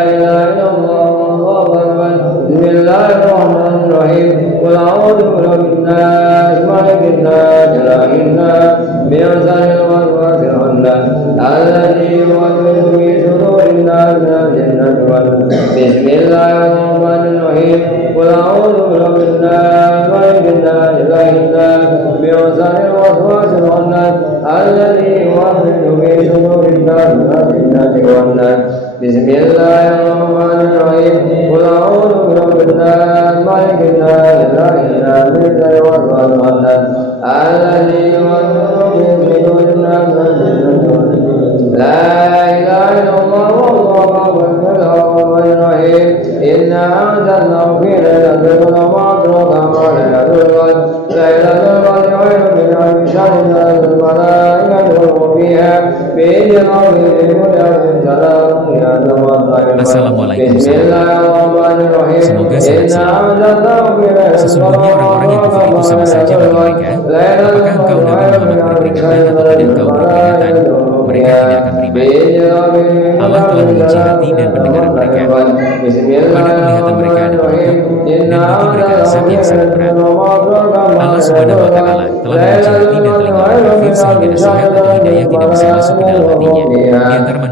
إله إلا الله والله أكبر بسم الله الرحمن الرحيم قل أعوذ برب الناس ملك الناس إله الناس من شر الوسواس الخناس الذي يوسوس في صدور الناس من الجنة والناس بسم الله الرحمن الرحيم قل أعوذ برب الناس ملك الناس إله الناس من شر الوسواس الخناس الذي يوسوس في صدور الناس من الجنة والناس بسم الله الرحمن الرحيم قل أعوذ برب الناس ملك الناس إله الناس من شر الوسواس الخناس الذي يوسوس في صدور الناس من الجنة والناس لا إله إلا الله والله أكبر بسم الله الرحمن الرحيم إنا أنزلناه في ليلة القدر وما أدراك ما ليلة القدر ليلة القدر خير من ألف شهر تنزل الملائكة والروح فيها بإذن ربهم من كل أمر سلام هي حتى Assalamualaikum بسم الله الرحمن الرحيم Semoga sehat إنا selalu. أنزلناه في ليلة Sesungguhnya orang-orang yang kufur itu sama saja bagi mereka. Apakah engkau Nabi Muhammad beri peringatan atau tidak engkau beri peringatan? Mereka tidak akan beriman. Allah telah mengunci hati dan pendengaran mereka. Pada penglihatan mereka ada penutup, dan bagi mereka azab yang sangat berat. Allah Subhanahu wa Ta'ala telah mengunci hati dan telinga orang kafir sehingga nasihat atau hidayah tidak bisa masuk ke dalam hatinya.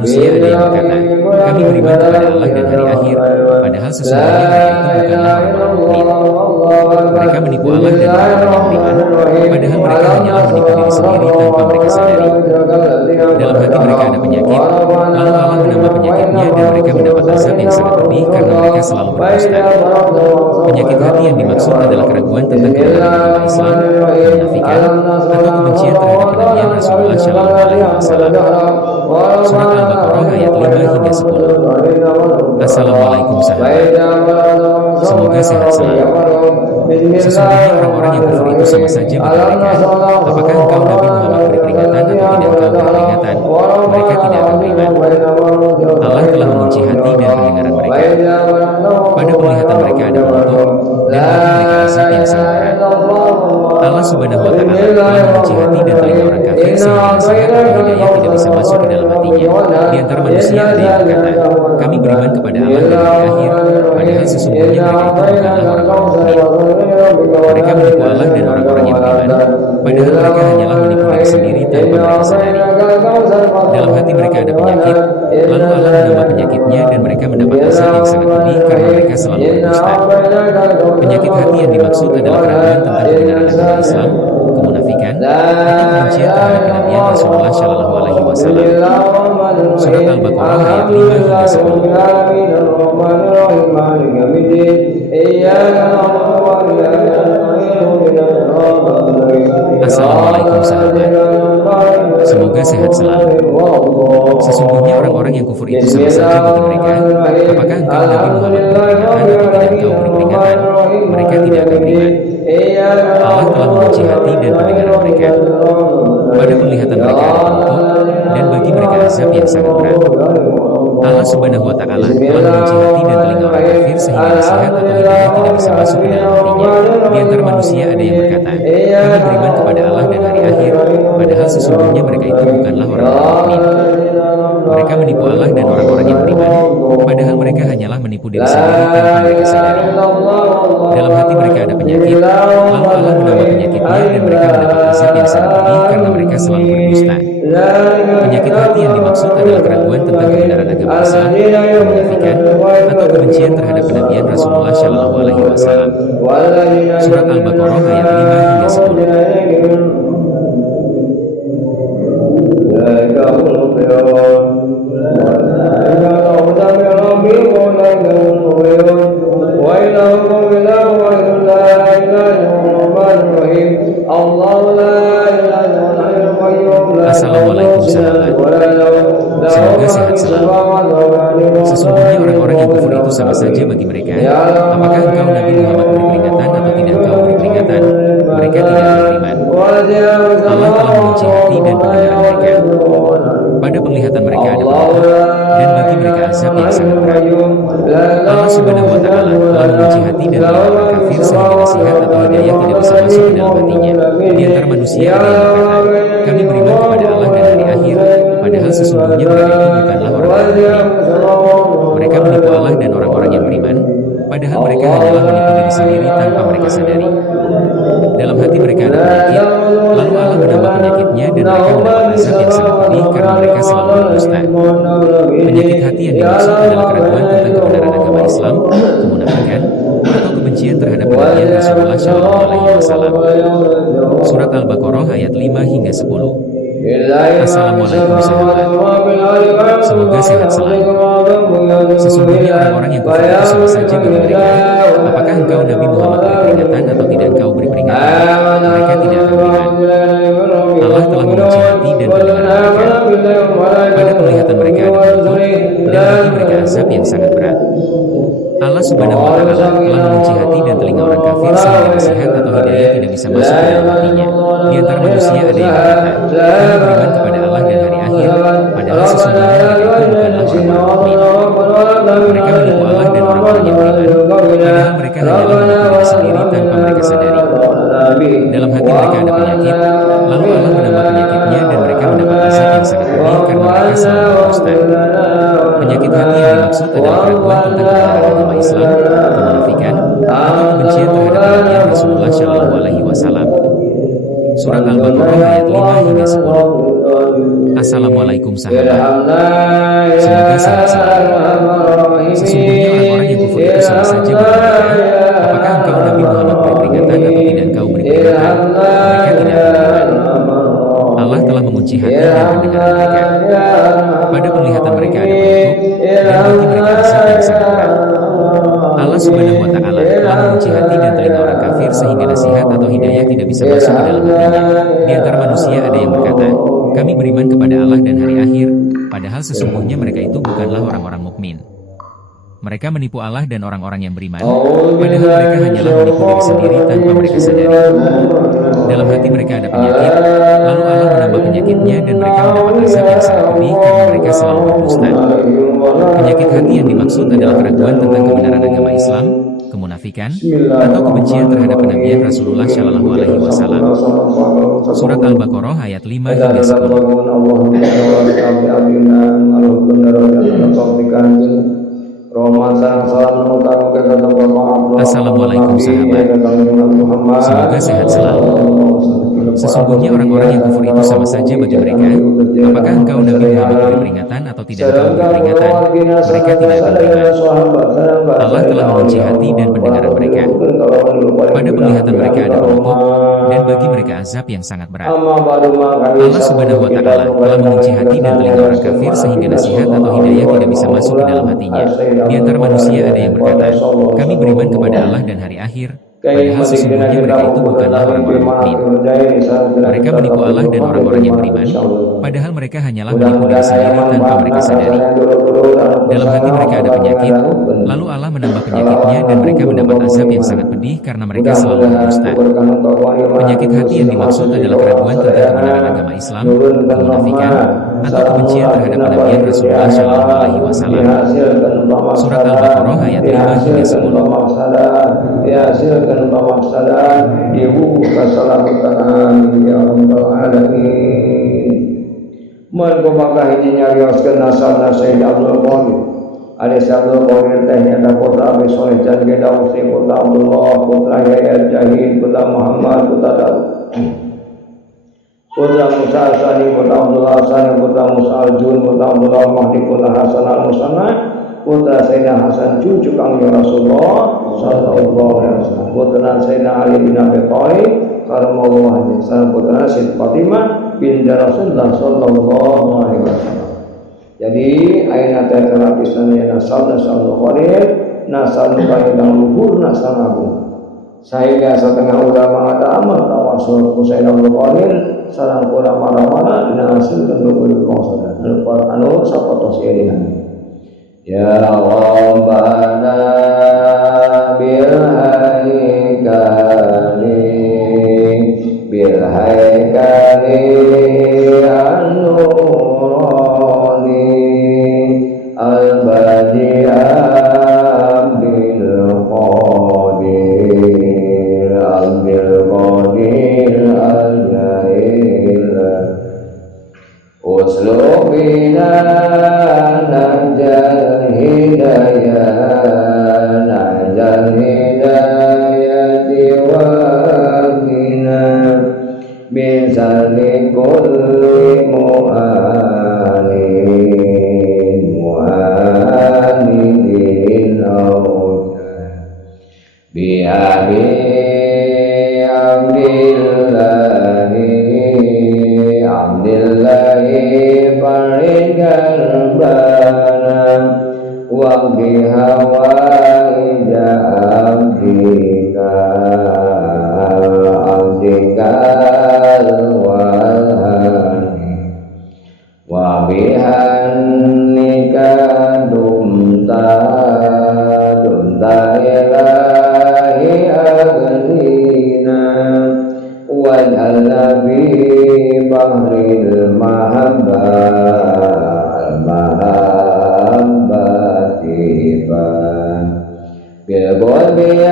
Di antara manusia ada yang berkata, kami beriman kepada Allah dan hari akhir, padahal sesungguhnya mereka itu bukanlah orang-orang mukmin. Mereka menipu Allah dan orang-orang yang beriman, padahal mereka hanyalah menipu diri sendiri tanpa mereka sadari. Dalam hati mereka ada penyakit, lalu Allah menambah penyakitnya dan mereka mendapat azab yang sangat pedih karena mereka selalu berdusta. Penyakit hati yang dimaksud adalah keraguan tentang kebenaran agama Islam, kemunafikan, atau kebencian terhadap kenabian Rasulullah Shallallahu Alaihi Wasallam. Surat Al-Baqarah ayat 5 hingga 10. Assalamualaikum sahabat. Semoga sehat selalu. Sesungguhnya orang-orang yang kufur itu sama saja bagi mereka. Apakah engkau Nabi Muhammad beri peringatan atau tidak engkau beri peringatan? Mereka tidak akan beriman. Allah telah mengunci hati dan pendengaran mereka. Pada penglihatan mereka ada penutup, dan bagi mereka azab yang sangat berat. Allah Subhanahu wa Ta'ala telah mengunci hati dan telinga orang kafir sehingga nasihat atau hidayah tidak bisa masuk ke dalam hatinya. Di antara manusia ada yang berkata, kami beriman kepada Allah dan hari akhir, padahal sesungguhnya mereka itu bukanlah orang-orang mukmin. Mereka menipu Allah dan orang-orang yang beriman, padahal mereka hanyalah menipu diri sendiri tanpa mereka sadari. Dalam hati mereka ada penyakit, lalu Allah menambah penyakitnya dan mereka mendapat azab yang sangat pedih karena mereka selalu berdusta. Penyakit hati yang dimaksud adalah keraguan tentang kebenaran agama Islam, kemunafikan, atau kebencian terhadap kenabian Rasulullah Shallallahu Alaihi Wasallam. Surat Al-Baqarah ayat 5 hingga 10. Assalamualaikum sahabat. Semoga sehat selalu. Sesungguhnya orang-orang yang kufur itu sama saja bagi mereka. Apakah engkau Nabi Muhammad beri peringatan atau tidak engkau beri peringatan? Mereka tidak akan beriman. Allah telah mengunci hati dan pendengaran mereka. Pada penglihatan mereka ada penutup, dan bagi mereka azab yang sangat berat. Allah Subhanahu wa Ta'ala telah mengunci hati dan telinga orang kafir sehingga nasihat atau hidayah tidak bisa masuk ke dalam hatinya. Di antara manusia ada yang berkata, kami beriman kepada Allah dan hari akhir, padahal sesungguhnya mereka itu bukanlah orang-orang mukmin. Mereka menipu Allah dan orang-orang yang beriman, padahal mereka hanyalah menipu diri sendiri tanpa mereka sadari. Dalam hati mereka ada penyakit, lalu Allah menambah penyakitnya dan mereka mendapat azab yang sangat pedih karena mereka selalu berdusta. Penyakit hati yang dimaksud adalah keraguan tentang kebenaran agama Islam, kemunafikan, atau kebencian terhadap kenabian Rasulullah Shallallahu Alaihi Wasallam. Surat Al-Baqarah ayat 5 hingga 10. Assalamualaikum sahabat. Semoga sehat selalu. Sesungguhnya orang-orang yang kufur itu sama saja bagi mereka. Apakah engkau Nabi Muhammad beri peringatan atau tidak engkau beri peringatan? Mereka tidak beriman. Allah telah mengunci hati dan pendengaran mereka. Pada penglihatan mereka ada penutup, dan bagi mereka azab yang sangat berat. Allah Subhanahu wa Ta'ala telah mengunci hati dan telinga orang kafir sehingga nasihat atau hidayah tidak bisa masuk ke dalam hatinya. Di antara manusia ada yang berkata, kami beriman kepada Allah dan hari akhir, padahal sesungguhnya mereka itu bukanlah orang-orang mukmin. Mereka menipu Allah dan orang-orang yang beriman, padahal mereka hanyalah menipu diri sendiri tanpa mereka sadari. Dalam hati mereka ada penyakit, lalu Allah menambah penyakitnya dan mereka mendapat azab yang sangat pedih karena mereka selalu berdusta. Penyakit hati yang dimaksud adalah keraguan tentang kebenaran agama Islam, kemunafikan, atau kebencian terhadap kenabian Rasulullah Shallallahu Alaihi Wasallam. Surat Al-Baqarah ayat 5 hingga 10. Assalamualaikum sahabat. Semoga sehat selalu. Sesungguhnya orang-orang yang kufur itu sama saja bagi mereka. Apakah engkau Nabi Muhammad beri peringatan atau tidak engkau beri peringatan? Mereka tidak akan beriman. Allah telah mengunci hati dan pendengaran mereka. Pada penglihatan mereka ada penutup, dan bagi mereka azab yang sangat berat. Allah Subhanahu wa Ta'ala telah mengunci hati dan telinga orang kafir sehingga nasihat atau hidayah tidak bisa masuk ke dalam hatinya. Di antara manusia ada yang berkata, kami beriman kepada Allah dan hari akhir, padahal sesungguhnya mereka itu bukanlah orang-orang mukmin. Mereka menipu Allah dan orang-orang yang beriman, padahal mereka hanyalah menipu diri sendiri tanpa mereka sadari. Dalam hati mereka ada penyakit, lalu Allah menambah penyakitnya dan mereka mendapat azab yang sangat pedih karena mereka selalu berdusta. Penyakit hati yang dimaksud adalah keraguan tentang kebenaran agama Islam, kemunafikan, atau kebencian terhadap kenabian Rasulullah Shallallahu Alaihi Wasallam. Surat Al-Baqarah ayat 5 hingga 10. Assalamualaikum sahabat. Semoga sehat selalu. Sesungguhnya orang-orang yang kufur itu sama saja bagi mereka. Apakah engkau Nabi Muhammad beri peringatan atau tidak engkau beri peringatan? Mereka tidak beriman. Allah telah mengunci hati dan pendengaran mereka. Pada penglihatan mereka ada penutup, dan bagi mereka azab yang sangat berat. Allah Subhanahu wa Ta'ala telah mengunci hati dan telinga orang kafir sehingga nasihat atau hidayah tidak bisa masuk ke dalam hatinya. Di antara manusia ada yang berkata, kami beriman kepada Allah dan hari akhir, padahal sesungguhnya mereka itu bukanlah orang-orang mukmin. Mereka menipu Allah dan orang-orang yang beriman, padahal mereka hanyalah menipu diri sendiri tanpa mereka sadari. Dalam hati mereka ada penyakit, lalu Allah menambah penyakitnya dan mereka mendapat azab yang sangat pedih karena mereka selalu berdusta. Penyakit hati yang dimaksud adalah keraguan tentang kebenaran agama Islam, kemunafikan, atau kebencian terhadap kenabian Rasulullah Shallallahu Alaihi Wasallam. Surat Al-Baqarah ayat 5 hingga 10. Assalamualaikum sahabat. Semoga sehat selalu. Sesungguhnya orang-orang yang kufur itu sama saja bagi mereka. Apakah engkau Nabi Muhammad beri peringatan atau tidak engkau beri peringatan? Mereka tidak akan beriman. Allah telah mengunci hati dan pendengaran mereka. Pada penglihatan mereka ada penutup, dan bagi mereka azab yang sangat berat. Allah Subhanahu wa Ta'ala telah mengunci hati dan telinga orang kafir sehingga nasihat atau hidayah tidak bisa masuk ke dalam hatinya. Di antara manusia ada yang berkata, kami beriman kepada Allah dan hari akhir, padahal sesungguhnya mereka itu bukanlah orang-orang mukmin. Mereka menipu Allah dan orang-orang yang beriman, padahal mereka hanyalah menipu diri sendiri tanpa mereka sadari. Dalam hati mereka ada penyakit, lalu Allah menambah penyakitnya dan mereka mendapat azab yang sangat pedih karena mereka selalu berdusta. Penyakit hati yang dimaksud adalah keraguan tentang kebenaran agama Islam, kemunafikan, atau kebencian terhadap kenabian Rasulullah Shallallahu Alaihi Wasallam. Surat Al-Baqarah ayat 5 hingga 10. dihasilkan pemaksudaan ibu keselamatan ya rabbal alamin. Man kumaha hiji nyarioskeun nasabna Sayyid Abdul Qadir. Ada Abdul Qadir teh nyata putra Abi Soleh Jan Gedausi, putra Abdullah, putra Yahya Jahid, putra Muhammad, putra Daud, putra Musa Asani, putra Abdullah Asani, putra Musa Al-Jun, putra Abdullah Mahdi, putra Hasan Al-Musanna, putra Sayyidina Hasan cucu kang Rasulullah sallallahu alaihi wasallam, putra Sayyidina Ali bin Abi Thalib karamallahu wajhahu, putra Sayyid Fatimah binti Rasulullah sallallahu alaihi wasallam. Jadi aina teh lapisan nasab Qadir, nasab kang luhur, nasab agung. Sehingga setengah ulama ada amal tawasul ku Sayyid Abdul Qadir sareng kurang marah-marah dina hasil kendung kongsonan anu sapotos irihan. Ya Rabbana bil haikali an-nurani al-badi'ah bil qadir al-jahil uslubina najal hidayati waqina bisali kulli mu'anidin bihabi abdillahi faridarbana wa bihawa ija abdika walhani wa bihannika dumta ilahi aghdina waj'alna bi bahril mahabbati bil qalbi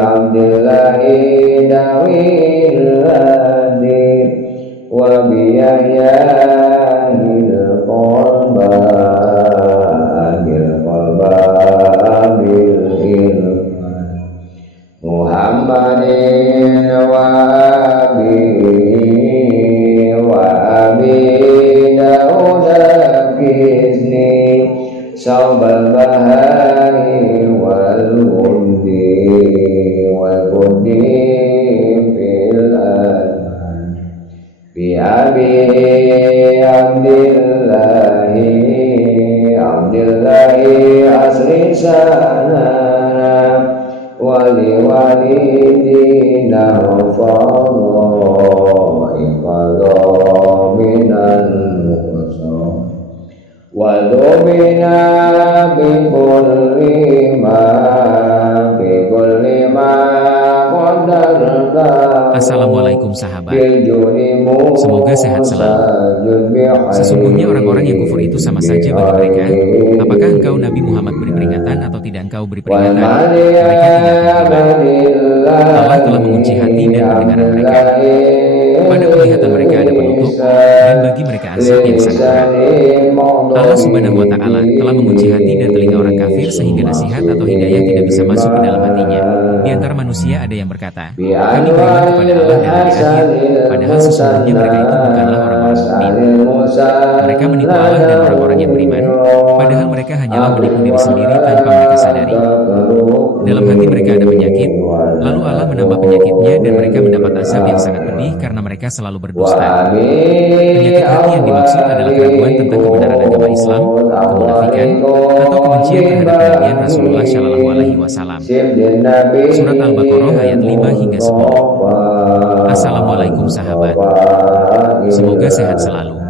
abdillahi dawil hadir wa biyahil qalba bil ilman Muhammadin wa abi Dauda kizni saubal bahari wal wudi fil adhan bi abi abdillahi asri sanana wali walidina fadha iqadha minan muqsam wadubina bikulli ma qadarta. Assalamualaikum sahabat. Semoga sehat selalu. Sesungguhnya orang-orang yang kufur itu sama saja bagi mereka. Apakah engkau Nabi Muhammad beri peringatan atau tidak engkau beri peringatan? Mereka tidak beriman. Allah telah mengunci hati dan pendengaran mereka. Pada penglihatan mereka ada penutup, dan bagi mereka azab yang sangat berat. Allah Subhanahu wa Ta'ala telah mengunci hati dan telinga orang kafir sehingga nasihat atau hidayah tidak bisa masuk ke dalam hatinya. Di antara manusia ada yang berkata, kami beriman kepada Allah dan hari akhir, padahal sesungguhnya mereka itu bukanlah orang-orang mukmin. Mereka menipu Allah dan orang-orang yang beriman, padahal mereka hanyalah menipu diri sendiri tanpa mereka sadari. Dalam hati mereka ada penyakit, lalu Allah menambah penyakitnya dan mereka mendapat azab yang sangat pedih karena mereka selalu berdusta. Penyakit hati yang dimaksud adalah keraguan tentang kebenaran agama Islam, kemunafikan, atau kebencian terhadap Nabi Rasulullah Shallallahu Alaihi Wasallam. Surat Al-Baqarah ayat 5 hingga 10. Assalamualaikum sahabat. Semoga sehat selalu.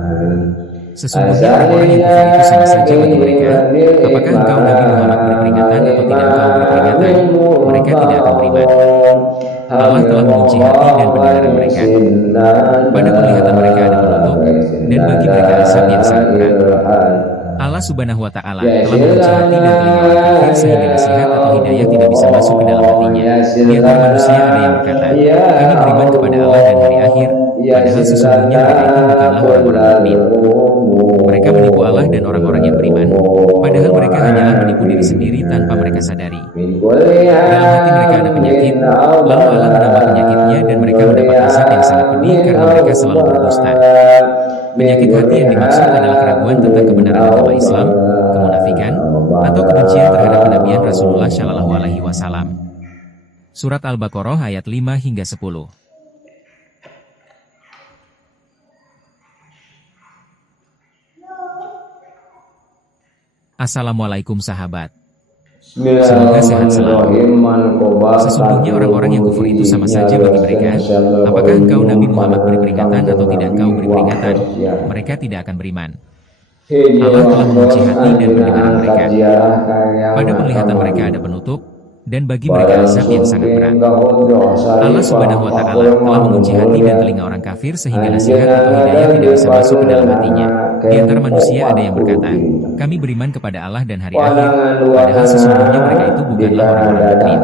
Sesungguhnya orang-orang yang kufur itu sama saja bagi mereka. Apakah engkau Nabi Muhammad beri peringatan atau tidak engkau beri peringatan? Mereka tidak akan beriman. Allah telah mengunci hati dan pendengaran mereka. Pada penglihatan mereka ada penutup, dan bagi mereka azab yang sangat berat. Allah Subhanahu wa Ta'ala telah mengunci hati dan telinga orang kafir sehingga nasihat atau hidayah tidak bisa masuk ke dalam hatinya. Di antara manusia ada yang berkata, kami beriman kepada Allah dan hari akhir, padahal sesungguhnya mereka itu bukanlah orang-orang mukmin. Mereka menipu Allah dan orang-orang yang beriman, padahal mereka hanyalah menipu diri sendiri tanpa mereka sadari. Dalam hati mereka ada penyakit, lalu Allah menambah penyakitnya dan mereka mendapat azab yang sangat pedih karena mereka selalu berdusta. Penyakit hati yang dimaksud adalah keraguan tentang kebenaran agama Islam, kemunafikan, atau kebencian terhadap kenabian Rasulullah Shallallahu Alaihi Wasallam. Surat Al-Baqarah ayat 5 hingga 10. Assalamualaikum sahabat. Semoga sehat selalu. Sesungguhnya orang-orang yang kufur itu sama saja bagi mereka. Apakah engkau Nabi Muhammad beri peringatan atau tidak engkau beri peringatan? Mereka tidak akan beriman. Allah telah mengunci hati dan pendengaran mereka. Pada penglihatan mereka ada penutup, dan bagi mereka azab yang sangat berat. Allah Subhanahu wa Ta'ala telah mengunci hati dan telinga orang kafir sehingga nasihat atau hidayah tidak bisa masuk ke dalam hatinya. Di antara manusia ada yang berkata, kami beriman kepada Allah dan hari akhir, padahal sesungguhnya mereka itu bukanlah orang-orang mukmin.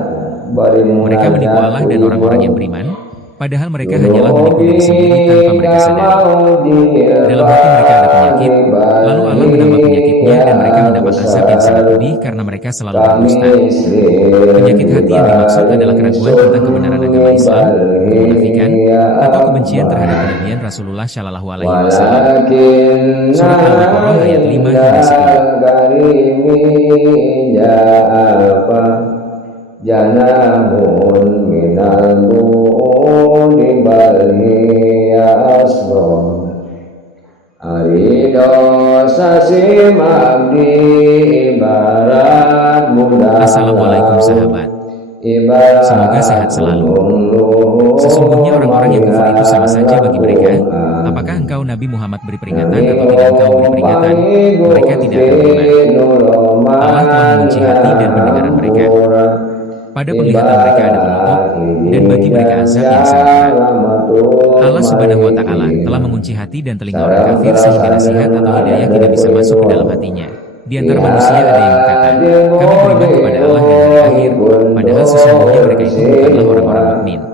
Mereka menipu Allah dan orang-orang yang beriman, padahal mereka hanyalah menipu diri sendiri tanpa mereka sadari. Dalam hati mereka ada penyakit, lalu Allah menambah penyakitnya dan mereka mendapat azab yang sangat pedih karena mereka selalu berdusta. Penyakit hati yang dimaksud adalah keraguan tentang kebenaran agama Islam, kemunafikan, atau kebencian terhadap kenabian Rasulullah Shallallahu Alaihi Wasallam. Surat Al-Baqarah ayat 5 hingga 10. Janahun minal bu'udi balhiya asron arido sasim abdi ibarat muda. Assalamualaikum sahabat. Semoga sehat selalu. Sesungguhnya orang-orang yang kufur itu sama saja bagi mereka. Apakah engkau Nabi Muhammad beri peringatan atau tidak engkau beri peringatan? Mereka tidak akan beriman. Allah telah mengunci hati dan pendengaran mereka. Pada penglihatan mereka ada penutup, dan bagi mereka azab yang sangat berat. Allah Subhanahu wa Ta'ala telah mengunci hati dan telinga orang kafir sehingga nasihat atau hidayah tidak bisa masuk ke dalam hatinya. Di antara manusia ada yang berkata, kami beriman kepada Allah dan hari akhir, padahal sesungguhnya mereka itu bukanlah orang-orang mukmin.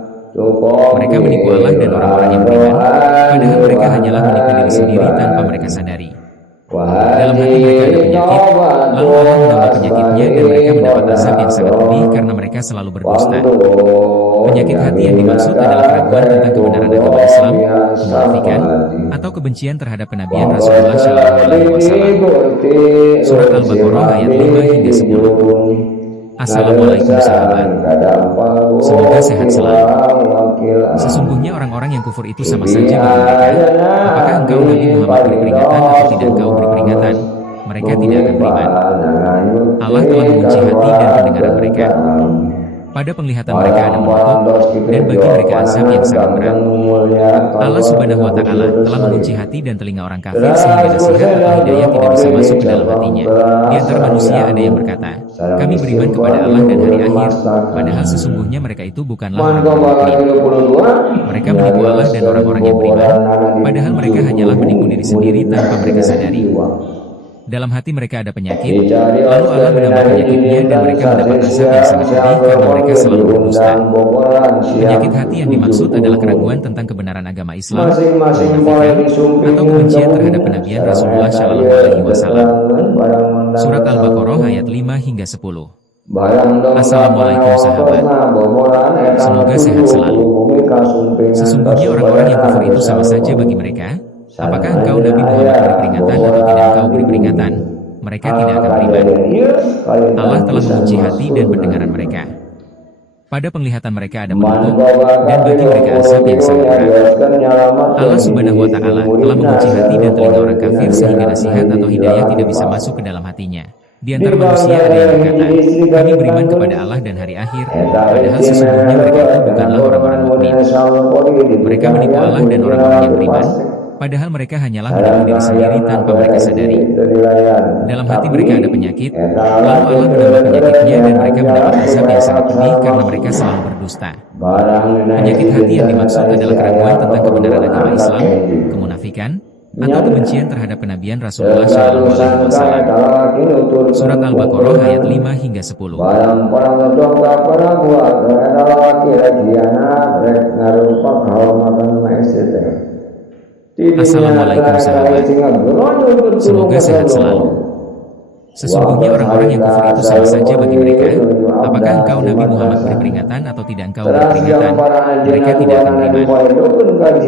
Mereka menipu Allah dan orang-orang yang beriman, padahal mereka hanyalah menipu diri sendiri tanpa mereka sadari. Dalam hati mereka ada penyakit, lalu Allah menambah penyakitnya dan mereka mendapat azab yang sangat pedih karena mereka selalu berdusta. Penyakit hati yang dimaksud adalah keraguan tentang kebenaran agama Islam, kemunafikan, atau kebencian terhadap kenabian Rasulullah Shallallahu Alaihi Wasallam. Surat Al-Baqarah ayat 5 hingga 10. Assalamualaikum sahabat. Semoga sehat selalu. Sesungguhnya orang-orang yang kufur itu sama saja bagi mereka. Apakah engkau Nabi Muhammad beri peringatan atau tidak engkau beri peringatan? Mereka tidak akan beriman. Allah telah mengunci hati dan pendengaran mereka. Pada penglihatan mereka ada penutup, dan bagi mereka azab yang sangat berat. Allah Subhanahu wa Ta'ala telah mengunci hati dan telinga orang kafir sehingga nasihat atau hidayah tidak bisa masuk ke dalam hatinya. Di antara manusia ada yang berkata, kami beriman kepada Allah dan hari akhir, padahal sesungguhnya mereka itu bukanlah orang-orang mukmin. Mereka menipu Allah dan orang-orang yang beriman, padahal mereka hanyalah menipu diri sendiri tanpa mereka sadari. Dalam hati mereka ada penyakit, lalu Allah menambah penyakitnya dan mereka mendapat azab yang sangat pedih karena mereka selalu berdusta. Penyakit hati yang dimaksud adalah keraguan tentang kebenaran agama Islam, kemunafikan, atau kebencian terhadap kenabian Rasulullah Shallallahu Alaihi Wasallam. Surat Al-Baqarah ayat 5 hingga 10. Assalamualaikum sahabat. Semoga sehat selalu. Sesungguhnya orang-orang yang kufur itu sama saja bagi mereka. Apakah engkau Nabi Muhammad beri peringatan atau tidak engkau beri peringatan? Mereka tidak akan beriman. Allah telah mengunci hati dan pendengaran mereka. Pada penglihatan mereka ada penutup, dan bagi mereka azab yang sangat berat. Allah Subhanahu wa Ta'ala telah mengunci hati dan telinga orang kafir sehingga nasihat atau hidayah tidak bisa masuk ke dalam hatinya. Di antara manusia ada yang berkata, kami beriman kepada Allah dan hari akhir, padahal sesungguhnya mereka itu bukanlah orang-orang mukmin. Mereka menipu Allah dan orang-orang yang beriman, padahal mereka hanyalah menipu diri sendiri tanpa mereka sadari. Dalam hati mereka ada penyakit, lalu Allah menambah penyakitnya dan mereka mendapat azab yang sangat pedih karena mereka selalu berdusta. Penyakit hati yang dimaksud adalah keraguan tentang kebenaran agama Islam, kemunafikan, atau kebencian terhadap kenabian Rasulullah Shallallahu Alaihi Wasallam. Surat Al-Baqarah ayat 5 hingga 10. Assalamualaikum sahabat. Semoga sehat selalu. Sesungguhnya orang-orang yang kufur itu sama saja bagi mereka. Apakah engkau Nabi Muhammad beri peringatan atau tidak engkau beri peringatan? Mereka tidak akan beriman.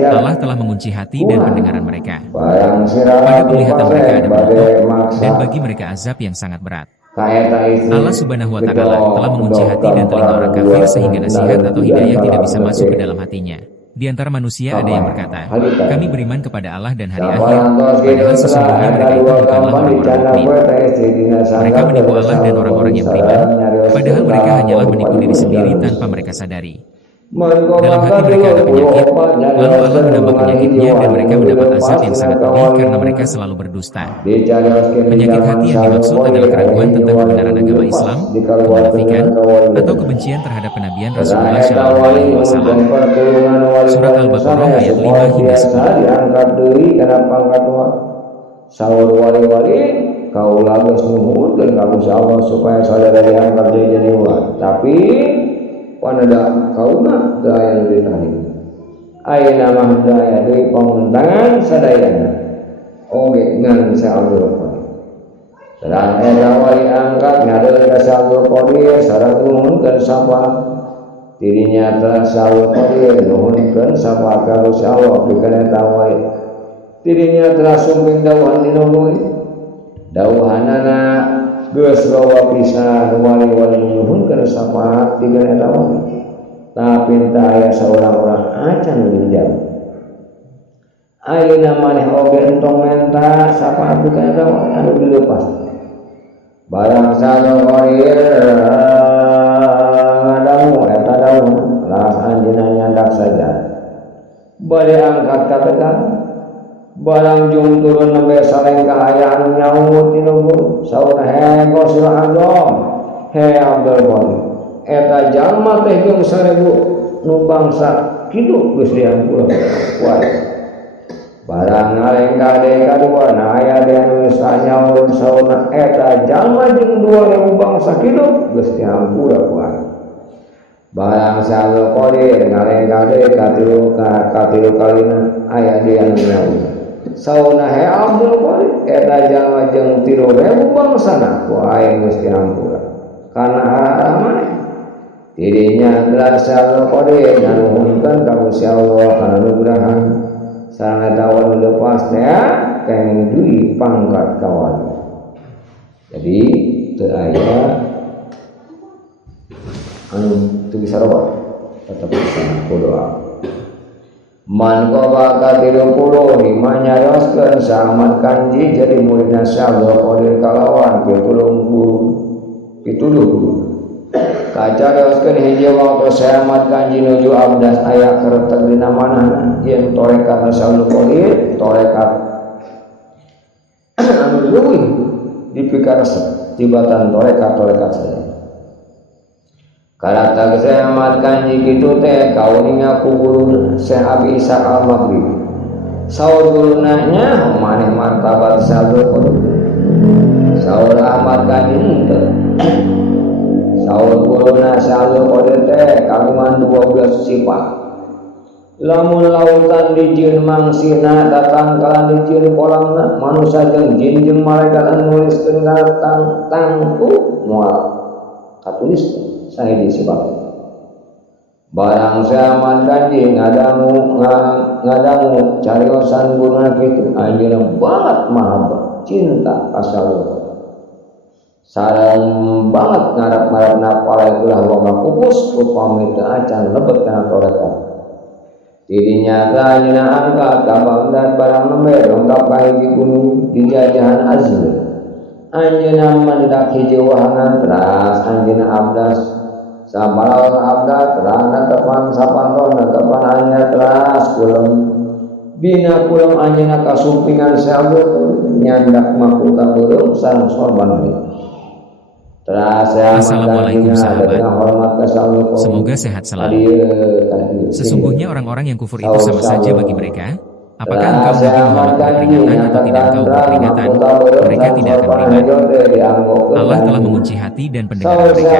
Allah telah mengunci hati dan pendengaran mereka. Pada penglihatan mereka ada penutup, dan bagi mereka azab yang sangat berat. Allah Subhanahu wa Ta'ala telah mengunci hati dan telinga orang kafir sehingga nasihat atau hidayah tidak bisa masuk ke dalam hatinya. Di antara manusia ada yang berkata, Halika. kami beriman kepada Allah dan hari Sama akhir, lantos padahal sesungguhnya mereka itu bukanlah orang-orang mukmin. Mereka menipu Allah dan orang-orang yang beriman, padahal mereka hanyalah menipu diri sendiri tanpa mereka sadari. Dalam hati mereka ada penyakit, lalu Allah menambah penyakitnya dan mereka mendapat azab yang sangat pedih karena mereka selalu berdusta. Penyakit hati yang dimaksud adalah keraguan tentang kebenaran agama Islam, kemunafikan, atau kebencian terhadap kenabian Rasulullah SAW. Surat Al-Baqarah ayat 5 hingga 10. Sahur wali-wali kau lagus nuhun dan kamu Allah supaya saudara diangkat jadi wali. Tapi wanada kauna daya lebih tahim. Aina mah daya dari pengundangan sadayana. Oke ngan Abdul Qadir. Sareng eta wali angkat ngadeul ka Abdul Qadir sareng nuhunkeun sapa dirinya telah Abdul Qadir nuhunkeun sapa ka Allah pikeun eta wali. Dirinya telah sumping dawuhan dina dawuhanana geus bawa pisan wali-wali nuhunkeun syafaat di eta wali. Tapi teu aya saurang-urang acan dijawab. Ayeuna maneh oge entong menta syafaat di eta wali anu dileupas. Barang sanu qarir ngadangu eta dawuh las anjeunna nyandak saja. Bade angkat ka tegang. Barang jung turun nembe saleng kahayaan nyaut tinuhun saur he gosil agom he Abdul Qadir eta jalma teh jeung 1000 nu bangsa kitu geus diampura kuat barang ngaleng kade kadua na aya anu sanyaur saurna eta jalma jeung 2000 bangsa kitu geus diampura kuat barang Abdul Qadir ngaleng kade katilu kalina aya di anu nyaur sauna he Abdul Qadir eta jalma jeung 3000 bangsana ku aing geus diampura kana arah maneh dirinya adalah Abdul Qadir nuhunkeun ka Gusti Allah kana nugrahan sareng eta wali lepas teh kenging duwi pangkat kawan. Jadi teu aya anu teu bisa robah tetep bisa kudoa. Man koba ka 30 dimanyarioskeun Sa Ahmad Kanji jadi muridna Abdul Qadir kalawan pituduh guru. Kacarioskeun hiji waktu Sa Ahmad Kanji nuju abdas aya keretek dina manehna yen torekat Abdul Qadir torekat anu leuwih dipikaresep tibatan torekat saya. Karata Syekh Ahmad Kanji kitu teh kauninga ku guruna Syekh Abi Ishaq Al-Maghribi. Saur guruna nya maneh martabat Abdul Qadir. Saur Ahmad Kanji henteu. Saur guruna Abdul Qadir teh kagungan 12 sifat. Lamun lautan dijieun mangsina datang ka dijieun kolamna manusia jeung jin jeung malaikat anu nuliskeun tangtu moal katulis sahiji sifat. Barang Ahmad Kanji ngadangu cariosan guruna kitu anjeunna banget mahabbah cinta ka Allah. Sareng banget ngarep-ngarepna palaikulah wa mapupus upami teu acan lebet kana torekat. Dirinya anjeunna angkat ka Baghdad barang nembe dongkap ka hiji gunung di jajahan Azmi. Anjeunna mendak hiji wahangan teras anjeunna abdas sabalal abda terang tepan sapantona tepan anyar teras kulem bina kulem anjeunna kasumpingan sabut nyandak mahkota burung sareng sorban teras. Assalamualaikum sahabat, semoga sehat selalu. Sesungguhnya orang-orang yang kufur itu sama saja bagi mereka. Apakah engkau Nabi Muhammad berperingatan atau tidak engkau berperingatan? Mereka tidak akan beriman. Allah telah mengunci hati dan pendengaran mereka.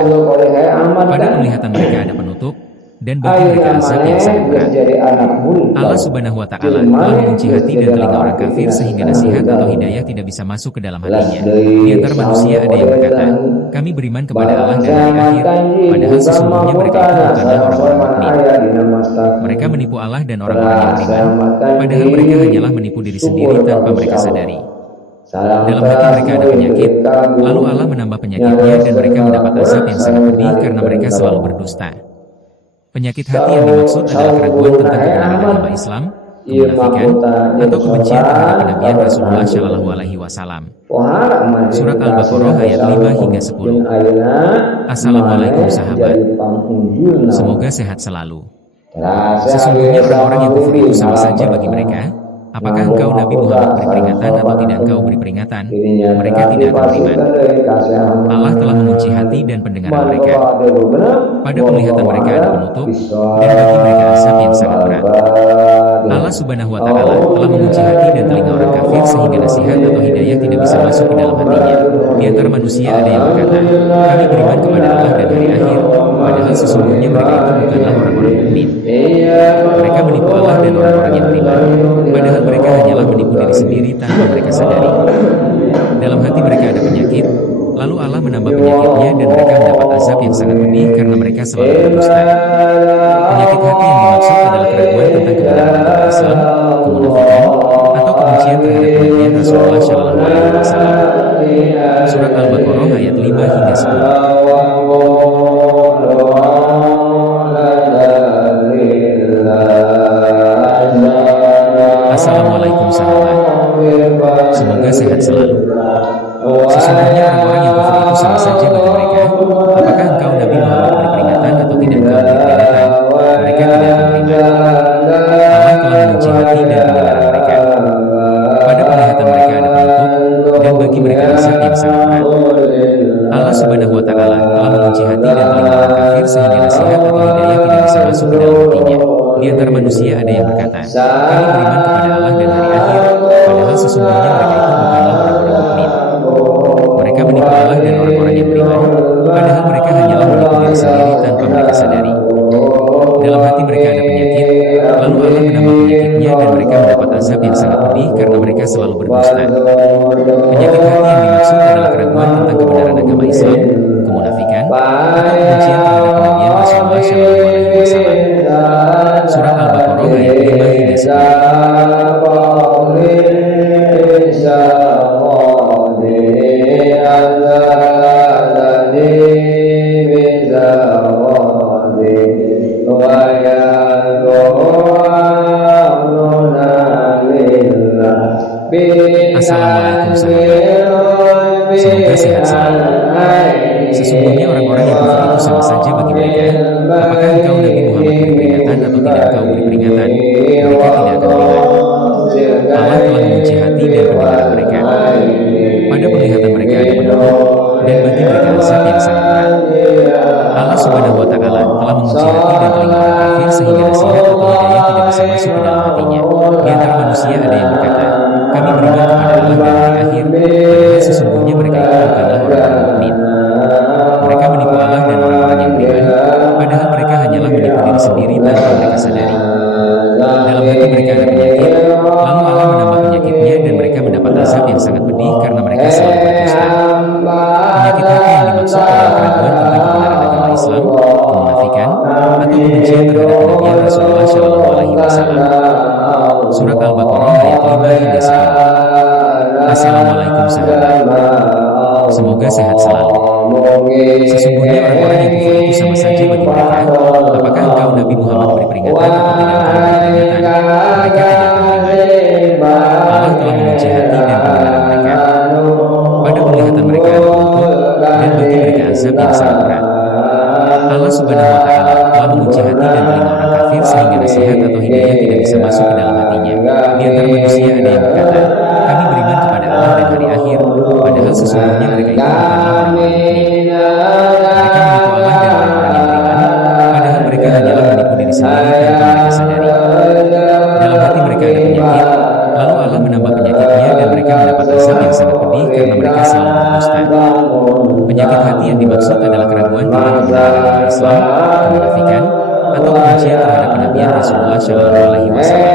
Pada penglihatan mereka ada penutup, dan bagi mereka azab yang sangat berat. Allah Subhanahu wa Ta'ala telah mengunci hati dan telinga orang kafir sehingga nasihat atau hidayah tidak bisa masuk ke dalam hatinya. Di antara manusia ada yang berkata, kami beriman kepada Allah dan hari akhir, padahal sesungguhnya mereka itu bukanlah orang-orang mukmin. Mereka menipu Allah dan orang-orang yang beriman, padahal mereka hanyalah menipu diri sendiri tanpa mereka sadari. Dalam hati mereka ada penyakit, lalu Allah menambah penyakitnya dan mereka mendapat azab yang sangat pedih karena mereka selalu berdusta. Penyakit hati yang dimaksud adalah keraguan tentang kebenaran agama Islam, kemunafikan, atau kebencian terhadap kenabian Rasulullah Shallallahu Alaihi Wasallam. Surat Al-Baqarah ayat 5 hingga 10. Assalamualaikum sahabat. Semoga sehat selalu. Sesungguhnya orang-orang yang kufur itu sama saja bagi mereka. Apakah engkau Nabi Muhammad beri peringatan atau tidak engkau beri peringatan? Mereka tidak akan beriman. Allah telah mengunci hati dan pendengaran mereka. Pada penglihatan mereka ada penutup, dan bagi mereka azab yang sangat berat. Allah Subhanahu wa Ta'ala telah mengunci hati dan telinga orang kafir sehingga nasihat atau hidayah tidak bisa masuk ke dalam hatinya. Di antara manusia ada yang berkata, kami beriman kepada Allah dan hari akhir, padahal sesungguhnya mereka itu bukanlah orang-orang mukmin. Mereka menipu Allah dan orang-orang yang beriman, padahal mereka hanyalah menipu diri sendiri tanpa mereka sadari. Dalam hati mereka ada penyakit, lalu Allah menambah penyakitnya dan mereka mendapat azab yang sangat pedih karena mereka selalu berdusta. Penyakit hati yang dimaksud adalah keraguan tentang kebenaran agama Islam, kemunafikan, atau kebencian terhadap kenabian Rasulullah Shallallahu Alaihi Wasallam. Surat Al-Baqarah ayat 5 hingga 10. Assalamualaikum sahabat. Semoga sehat selalu. Sesungguhnya orang-orang yang kafir itu sama saja bagi mereka. Apakah engkau Nabi Muhammad beri peringatan atau tidak engkau beri peringatan? Mereka tidak akan beriman. Allah telah mengunci hati dan pendengaran mereka. Pada penglihatan mereka ada penutup, dan bagi mereka azab yang sangat berat. Allah Subhanahu wa Ta'ala telah mengunci hati dan telinga orang kafir sehingga nasihat atau hidayah tidak bisa masuk ke dalam hatinya. Di antara manusia ada yang berkata, kami beriman kepada Allah dan hari akhir, padahal sesungguhnya mereka itu bukanlah orang-orang mukmin. Mereka menipu Allah dan orang-orang yang beriman, padahal mereka hanyalah menipu diri sendiri tanpa mereka sadari. Dalam hati mereka ada penyakit, lalu Allah menambah penyakitnya dan mereka mendapat azab yang sangat pedih karena mereka selalu berdusta. Penyakit hati yang dimaksud adalah keraguan tentang kebenaran agama Islam, kemunafikan, atau kebencian terhadap kenabian Rasulullah Shallallahu Alaihi Wasallam. Surat Al-Baqarah ayat 5 hingga 10. Assalamualaikum sahabat. Semoga sehat selalu. Sesungguhnya orang-orang yang kafir itu sama saja bagi mereka. Apakah engkau Nabi Muhammad beri peringatan atau tidak engkau beri peringatan? Mereka tidak akan beriman. Allah telah mengunci hati dan pendengaran mereka. Pada penglihatan mereka ada penutup, dan bagi mereka azab yang sangat berat. Allah Subhanahu wa Ta'ala telah mengunci hati dan telinga orang kafir sehingga nasihat atau hidayah tidak bisa masuk ke dalam hatinya. Di antara manusia ada yang berkata, kami beriman kepada Allah dan hari akhir, padahal sesungguhnya mereka itu bukanlah orang-orang mukmin. Mereka menipu Allah dan orang-orang yang beriman, padahal mereka hanyalah menipu diri sendiri tanpa mereka sadari. Dalam hati mereka ada penyakit, lalu Allah menambah penyakitnya dan mereka mendapat azab yang sangat pedih karena mereka selalu berdusta. Penyakit hati yang dimaksud adalah keraguan tentang kebenaran agama Islam, kemunafikan, atau kebencian terhadap kenabian Rasulullah Shallallahu Alaihi Wasallam. Surat Al-Baqarah ayat 5 hingga 10. Assalamualaikum sahabat. Semoga sehat selalu. Sesungguhnya orang-orang yang kufur itu sama saja bagi mereka. Apakah engkau Nabi Muhammad beri peringatan atau tidak engkau beri peringatan? Mereka tidak akan beriman. Allah telah mengunci hati dan pendengaran mereka. Pada penglihatan mereka ada penutup, dan bagi mereka azab yang sangat berat. Allah Subhanahu wa Ta'ala telah mengunci hati dan telinga orang kafir sehingga nasihat atau hidayah tidak bisa masuk ke dalam hatinya. Di antara manusia ada yang berkata, kami beriman kepada Allah dan hari akhir, padahal sesungguhnya mereka itu bukanlah orang-orang mukmin. Mereka menipu Allah dan orang-orang yang beriman, padahal mereka hanyalah menipu diri sendiri tanpa mereka sadari. Dalam hati mereka ada penyakit, lalu Allah menambah penyakitnya dan mereka mendapat azab yang sangat pedih karena mereka selalu berdusta. Penyakit hati yang dimaksud adalah keraguan tentang kebenaran agama Islam, kemunafikan, atau kebencian terhadap kenabian Rasulullah Shallallahu Alaihi Wasallam.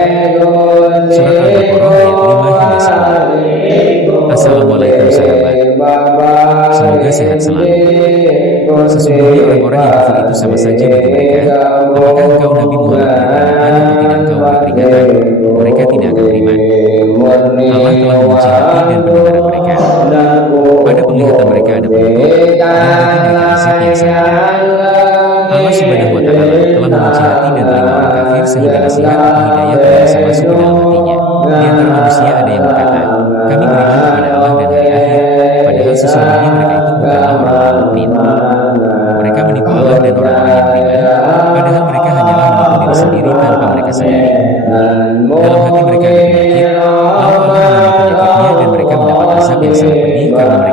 Surat Al-Baqarah ayat 5 hingga 10. Assalamualaikum sahabat. Semoga sehat selalu. Sesungguhnya orang-orang yang kafir itu sama saja bagi mereka. Apakah engkau Nabi Muhammad beri peringatan atau tidak engkau beri peringatan? Mereka tidak akan beriman. Allah telah mengunci hati dan pendengaran mereka. Pada penglihatan mereka ada penutup, dan bagi mereka azab yang sangat berat. Allah Subhanahu wa Ta'ala telah mengunci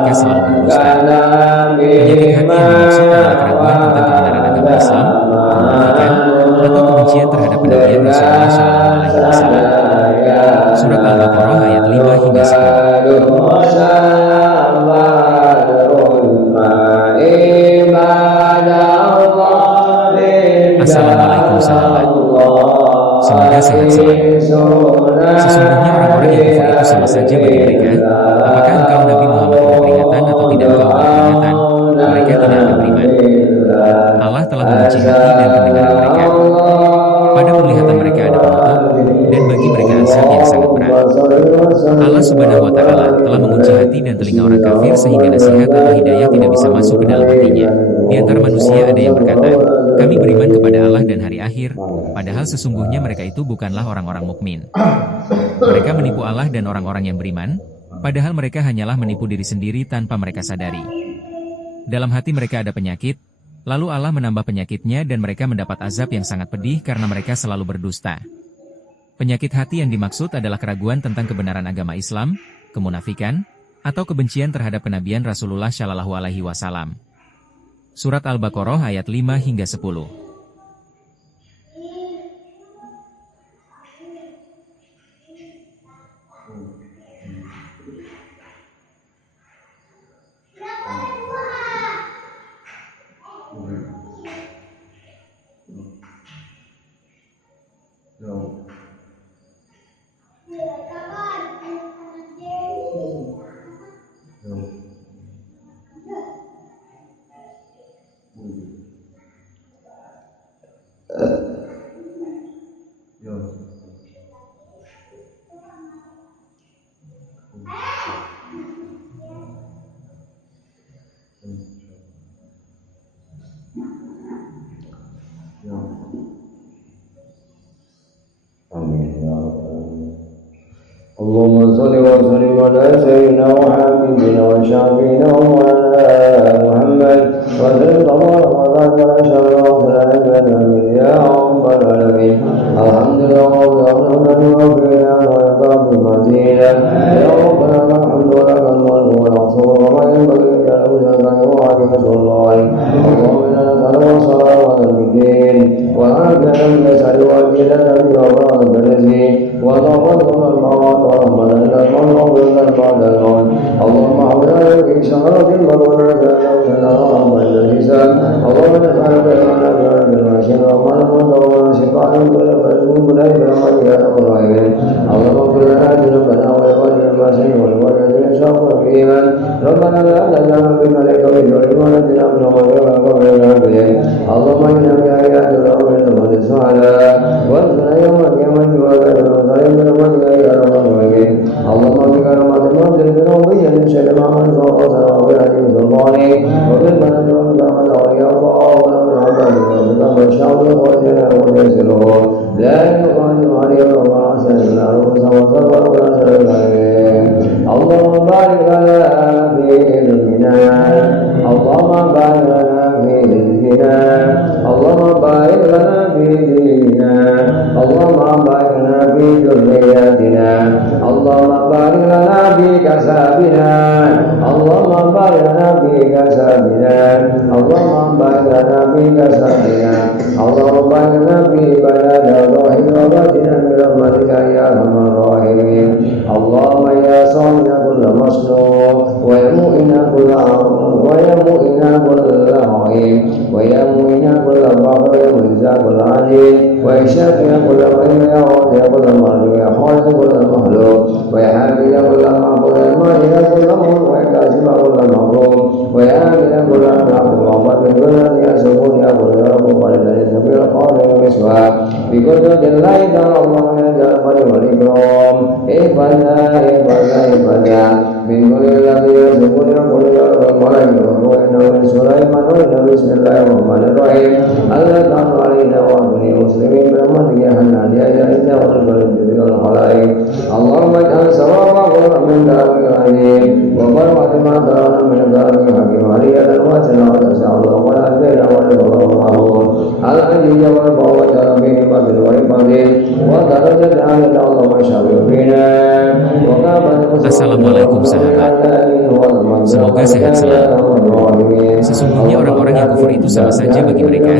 mereka selalu berdusta. Penyakit hati yang dimaksud adalah keraguan tentang kebenaran agama Islam, kemunafikan, atau kebencian terhadap kenabian Rasulullah SAW. Surat Al-Baqarah ayat 5 hingga 10. Assalamualaikum sahabat. Semoga sehat selalu. Sesungguhnya orang-orang yang kufur itu sama saja bagi mereka. Apakah engkau Nabi Muhammad memberi peringatan atau tidak engkau memberi peringatan? Mereka tidak akan beriman. Allah telah mengunci hati dan pendengaran mereka. Pada penglihatan mereka ada penutup, dan bagi mereka azab yang sangat berat. Allah Subhanahu wa Ta'ala telah mengunci hati dan telinga orang kafir sehingga nasihat atau hidayah tidak bisa masuk ke dalam hatinya. Di antara manusia ada yang berkata, kami beriman kepada Allah dan hari akhir, padahal sesungguhnya mereka itu bukanlah orang-orang mukmin. Mereka menipu Allah dan orang-orang yang beriman, padahal mereka hanyalah menipu diri sendiri tanpa mereka sadari. Dalam hati mereka ada penyakit, lalu Allah menambah penyakitnya dan mereka mendapat azab yang sangat pedih karena mereka selalu berdusta. Penyakit hati yang dimaksud adalah keraguan tentang kebenaran agama Islam, kemunafikan, atau kebencian terhadap kenabian Rasulullah Shallallahu Alaihi Wasallam. Surat Al-Baqarah ayat 5 hingga 10. Allahumma salli wa sallim ala sayyidina wa habibina wa syafiina wa ala Muhammad wa sallallahu wa sallallahu ala nabiyyina ya rabbal alamin. Alhamdulillah wa sallallahu wa ya rabbana alhamdulillah wa rasul wa yanbaghi lahu wa sallallahu Allahumma inna nas'aluka wa al-bidin wa al-kalam bi salawati nabi wa al-barazi wa tawakkalna اللهم اعوذ بك من شر المرض اللهم الحساب اللهم نسألك المشهد وما شفاء كل مذموم لا برحمتك يا رب العالمين اللهم اغفر لنا ذنوبنا ولوالدنا ما سلم والوالدين شرف الايمان ربنا لا تجعلنا في ملك وجهك ونجنا من اللهم انا بآيات الأمر والسعداء وارزقنا يوم القيامة وظالم برحمتك يا رب العالمين اللهم بك رحمة المنزل ذنوبيا من شر ما خلق وقصر وبالعجيب سلطاني وبالبلد وبالرحمة أولياء الله ونور عباده وبالأمر الشعب وجنا ويسره لا يقال عليه وما أحسن إلا رؤوسا وصبر ولا شر اللهم بارك لنا في علمنا اللهم بارك لنا في رزقنا اللهم بارك لنا في ديننا اللهم بارك لنا في ذرياتنا اللهم بارك لنا في كسبنا اللهم بارك لنا في كسبنا اللهم بارك لنا في كسبنا اللهم بارك لنا في بلاد الروح وباتنا برحمتك يا ارحم الراحمين اللهم يا صانع كل مصنوع ويا مؤمن كل ويا مؤمن كل عظيم ويا مؤمن كل ضعف ويا مجزى كل عليم ويا شافع كل غيب يا راضي كل مرض ويا خالق كل مخلوق ويا حامل كل معبود مالك كل مول ويا كاسب كل مغروم ويا امن كل اخلاق وعمر كل يا سكون يا كل رب ولله سبيل القادر والمسواك بقدرة الله تعالى الله يا ذا القدر والاكرام احفظنا من كل الذي يسكن يقول يا رب الملائكة وإنه من سليمان وإنه بسم الله الرحمن الرحيم الله تعالى علينا وعلى المسلمين برحمتك يا حنان يا جاهد والبر والخلائق اللهم اجعل ثوابه من دارك العظيم وبركة ما ترانا من دارك الحكيم عليا الواسع وتسع الله ولا الليل ولا المعمول العزيز والقوة ربه بدر وإبادين ودرجة عالية اللهم اشفع فينا وقال Assalamualaikum sahabat. Semoga sehat selalu. Sesungguhnya orang-orang yang kufur itu sama saja bagi mereka.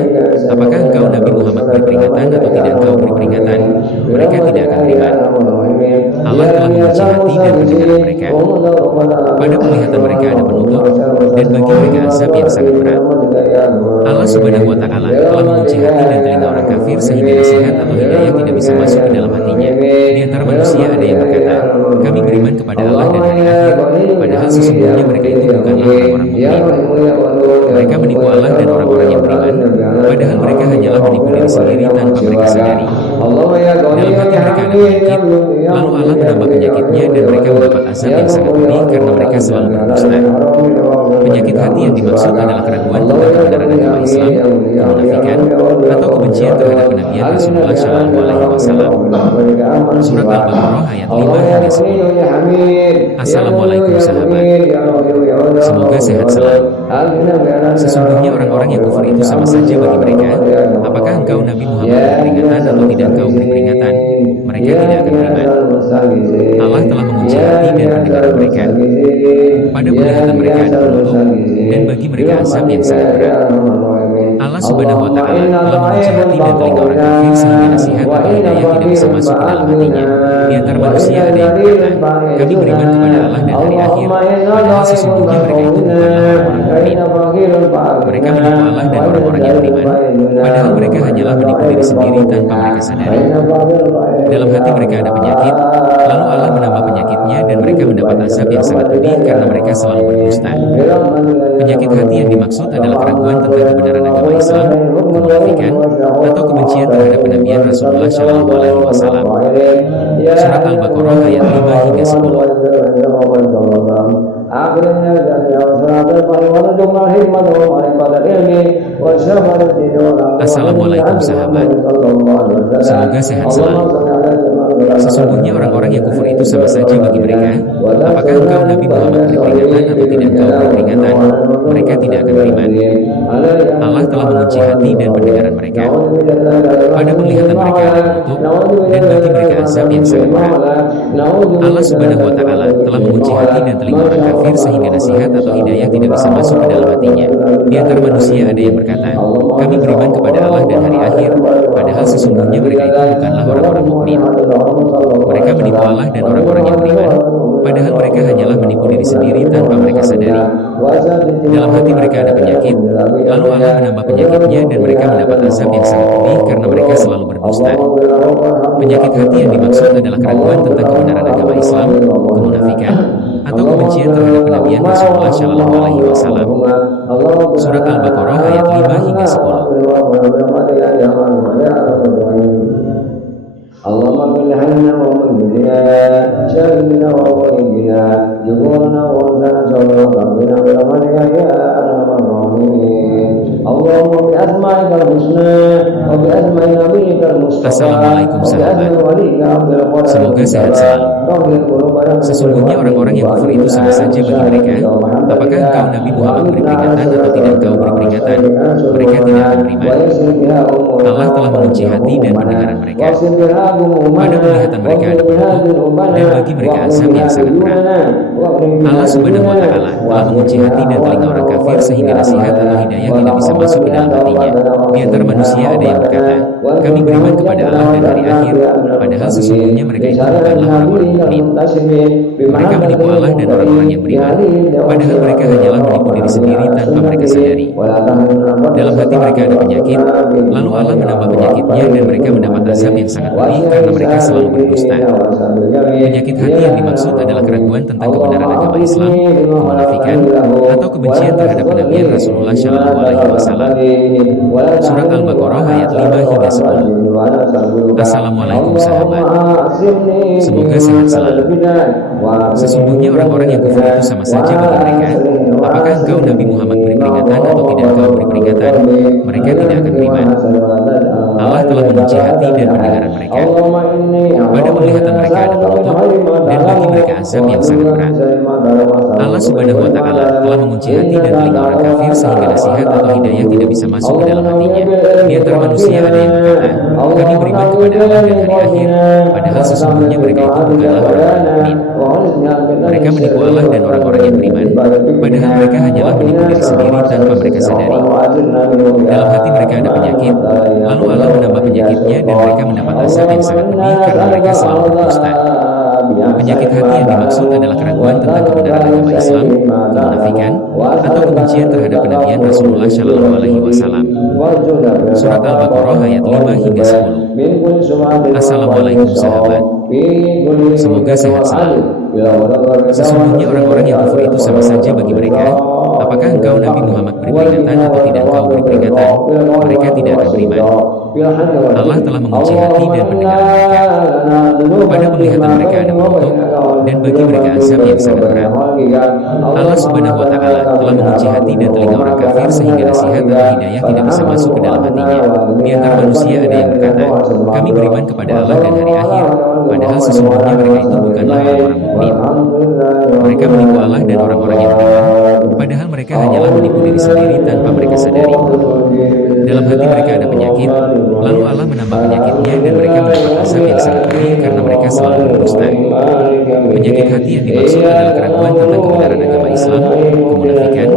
Apakah engkau Nabi Muhammad beri peringatan atau tidak engkau beri peringatan? Mereka tidak akan beriman. Allah telah menguji hati dan pendengaran mereka. Pada penglihatan mereka ada penutup, dan bagi mereka azab yang sangat berat. Allah Subhanahu wa Ta'ala telah menguji hati dan telinga orang kafir sehingga nasihat atau hidayah tidak bisa masuk ke dalam hatinya. Di antara manusia ada yang berkata, kami beriman kepada Allah dan hari akhir, padahal sesungguhnya mereka itu bukanlah orang-orang mukmin. Mereka menipu Allah dan orang-orang yang beriman, padahal mereka hanyalah menipu diri sendiri tanpa mereka sadari. Dalam hati mereka ada penyakit, lalu Allah menambah penyakitnya dan mereka mendapat azab yang sangat pedih karena mereka selalu berdusta. Penyakit hati yang dimaksud adalah keraguan tentang kebenaran agama Islam, kemunafikan, atau kebencian terhadap kenabian Rasulullah Shallallahu Alaihi Wasallam. Surat Al-Baqarah ayat 5 hingga 10. Assalamualaikum sahabat. Semoga sehat selalu. Sesungguhnya orang-orang yang kufur itu sama saja bagi mereka. Apakah engkau Nabi Muhammad beri peringatan atau tidak engkau beri peringatan? Mereka tidak akan beriman. Allah telah menguji hati dan pendengaran mereka. Pada penglihatan mereka ada penutup, dan bagi mereka azab yang sangat berat. Allah Subhanahu wa Ta'ala telah menguji hati dan telinga orang kafir sehingga nasihat atau hidayah tidak bisa masuk ke dalam hatinya. Di antara manusia ada yang berkata, kami beriman kepada Allah dan hari akhir, padahal sesungguhnya mereka itu bukanlah orang-orang mukmin. Mereka menipu Allah dan orang-orang yang beriman, padahal mereka hanyalah menipu diri sendiri tanpa mereka sadari. Dalam hati mereka ada penyakit, lalu Allah menambah penyakitnya dan mereka mendapat azab yang sangat pedih karena mereka selalu berdusta. Penyakit hati yang dimaksud adalah keraguan tentang kebenaran agama Islam, kemunafikan, atau kebencian terhadap kenabian Rasulullah Shallallahu Alaihi Wasallam. Surat Al-Baqarah ayat 5 hingga 10. Assalamualaikum sahabat. Semoga sehat selalu. Sesungguhnya orang-orang yang kufur itu sama saja bagi mereka. Apakah engkau Nabi Muhammad beri peringatan atau tidak engkau beri peringatan? Mereka tidak akan beriman. Allah telah menguji hati dan pendengaran mereka. Pada penglihatan mereka ada penutup, dan bagi mereka azab yang sangat berat. Allah Subhanahu wa Ta'ala telah menguji hati dan telinga orang kafir sehingga nasihat atau hidayah tidak bisa masuk ke dalam hatinya. Di antara manusia ada yang berkata, kami beriman kepada Allah dan hari akhir, padahal sesungguhnya mereka itu bukanlah orang-orang mukmin. Mereka menipu Allah dan orang-orang yang beriman, padahal mereka hanyalah menipu diri sendiri tanpa mereka sadari. Dalam hati mereka ada penyakit, lalu Allah menambah penyakitnya dan mereka mendapat azab yang sangat pedih karena mereka selalu berdusta. Penyakit hati yang dimaksud adalah keraguan tentang kebenaran agama Islam, kemunafikan, atau kebencian terhadap kenabian Rasulullah Shallallahu Alaihi Wasallam. Surat Al-Baqarah ayat 5 hingga 10. اللهم كن لحنا ومنجدنا شاهدنا وغيبنا جبورنا وانزلنا سوى ربنا برحمتك يا ارحم الراحمين اللهم باسمائك الحسنى وباسماء نبيك المصطفى. Assalamualaikum sahabat. Semoga sehat selalu. Sesungguhnya orang-orang yang kufur itu sama saja bagi mereka. Apakah engkau Nabi Muhammad beri peringatan atau tidak engkau beri peringatan? Mereka tidak akan beriman. Allah telah menguji hati dan pendengaran mereka. Pada penglihatan mereka ada penutup, dan bagi mereka azab yang sangat berat. Allah Subhanahu wa Ta'ala telah menguji hati dan telinga orang kafir sehingga nasihat atau hidayah tidak bisa masuk ke dalam hatinya. Di antara manusia ada yang berkata, kami beriman kepada Allah dan hari akhir, padahal sesungguhnya mereka itu bukanlah orang-orang mukmin. Mereka menipu Allah dan orang-orang yang beriman, padahal mereka hanyalah menipu diri sendiri tanpa mereka sadari. Dalam hati mereka ada penyakit, lalu Allah menambah penyakitnya dan mereka mendapat azab yang sangat pedih karena mereka selalu berdusta. Penyakit hati yang dimaksud adalah keraguan tentang kebenaran agama Islam, kemunafikan, atau kebencian terhadap kenabian Rasulullah Shallallahu Alaihi Wasallam. Surat Al-Baqarah ayat 5 hingga 10. Assalamualaikum sahabat. Semoga sehat selalu. Sesungguhnya orang-orang yang kufur itu sama saja bagi mereka. Apakah engkau Nabi Muhammad beri peringatan atau tidak engkau beri peringatan? Mereka tidak akan beriman. Allah telah menguji hati dan pendengaran mereka. Pada penglihatan mereka ada penutup, dan bagi mereka azab yang sangat berat. Allah Subhanahu wa Ta'ala telah menguji hati dan telinga orang kafir sehingga nasihat atau hidayah tidak bisa masuk ke dalam hatinya. Di antara manusia ada yang berkata, kami beriman kepada Allah dan hari akhir, padahal sesungguhnya mereka itu bukanlah orang mukmin. Mereka menipu Allah dan orang-orang yang beriman, padahal mereka hanyalah menipu diri sendiri tanpa mereka sadari. Dalam hati mereka ada penyakit, lalu Allah menambah penyakitnya dan mereka mendapat azab yang sangat pedih karena mereka selalu berdusta. Penyakit hati yang dimaksud adalah keraguan tentang kebenaran agama Islam, kemunafikan, atau kebencian terhadap kenabian Rasulullah Shallallahu Alaihi Wasallam. Surat Al-Baqarah ayat 5 hingga 10. Assalamualaikum sahabat. Semoga sehat selalu. Sesungguhnya orang-orang yang kufur itu sama saja bagi mereka. Apakah engkau Nabi Muhammad beri peringatan atau tidak engkau beri peringatan? Mereka tidak akan beriman. Allah telah menguji hati dan pendengaran mereka. Pada penglihatan mereka ada penutup, dan bagi mereka azab yang sangat berat. Allah Subhanahu wa Ta'ala telah menguji hati dan telinga orang kafir sehingga nasihat atau hidayah tidak bisa masuk ke dalam hatinya. Di antara manusia ada yang berkata, kami beriman kepada Allah dan hari akhir, padahal sesungguhnya mereka itu bukanlah orang-orang mukmin. Mereka menipu Allah dan orang-orang yang beriman, padahal mereka hanyalah menipu diri sendiri tanpa mereka sadari. Dalam hati mereka ada penyakit, lalu Allah menambah penyakitnya dan mereka mendapat azab yang sangat pedih karena mereka selalu berdusta. Penyakit hati yang dimaksud adalah keraguan tentang kebenaran agama Islam, kemunafikan,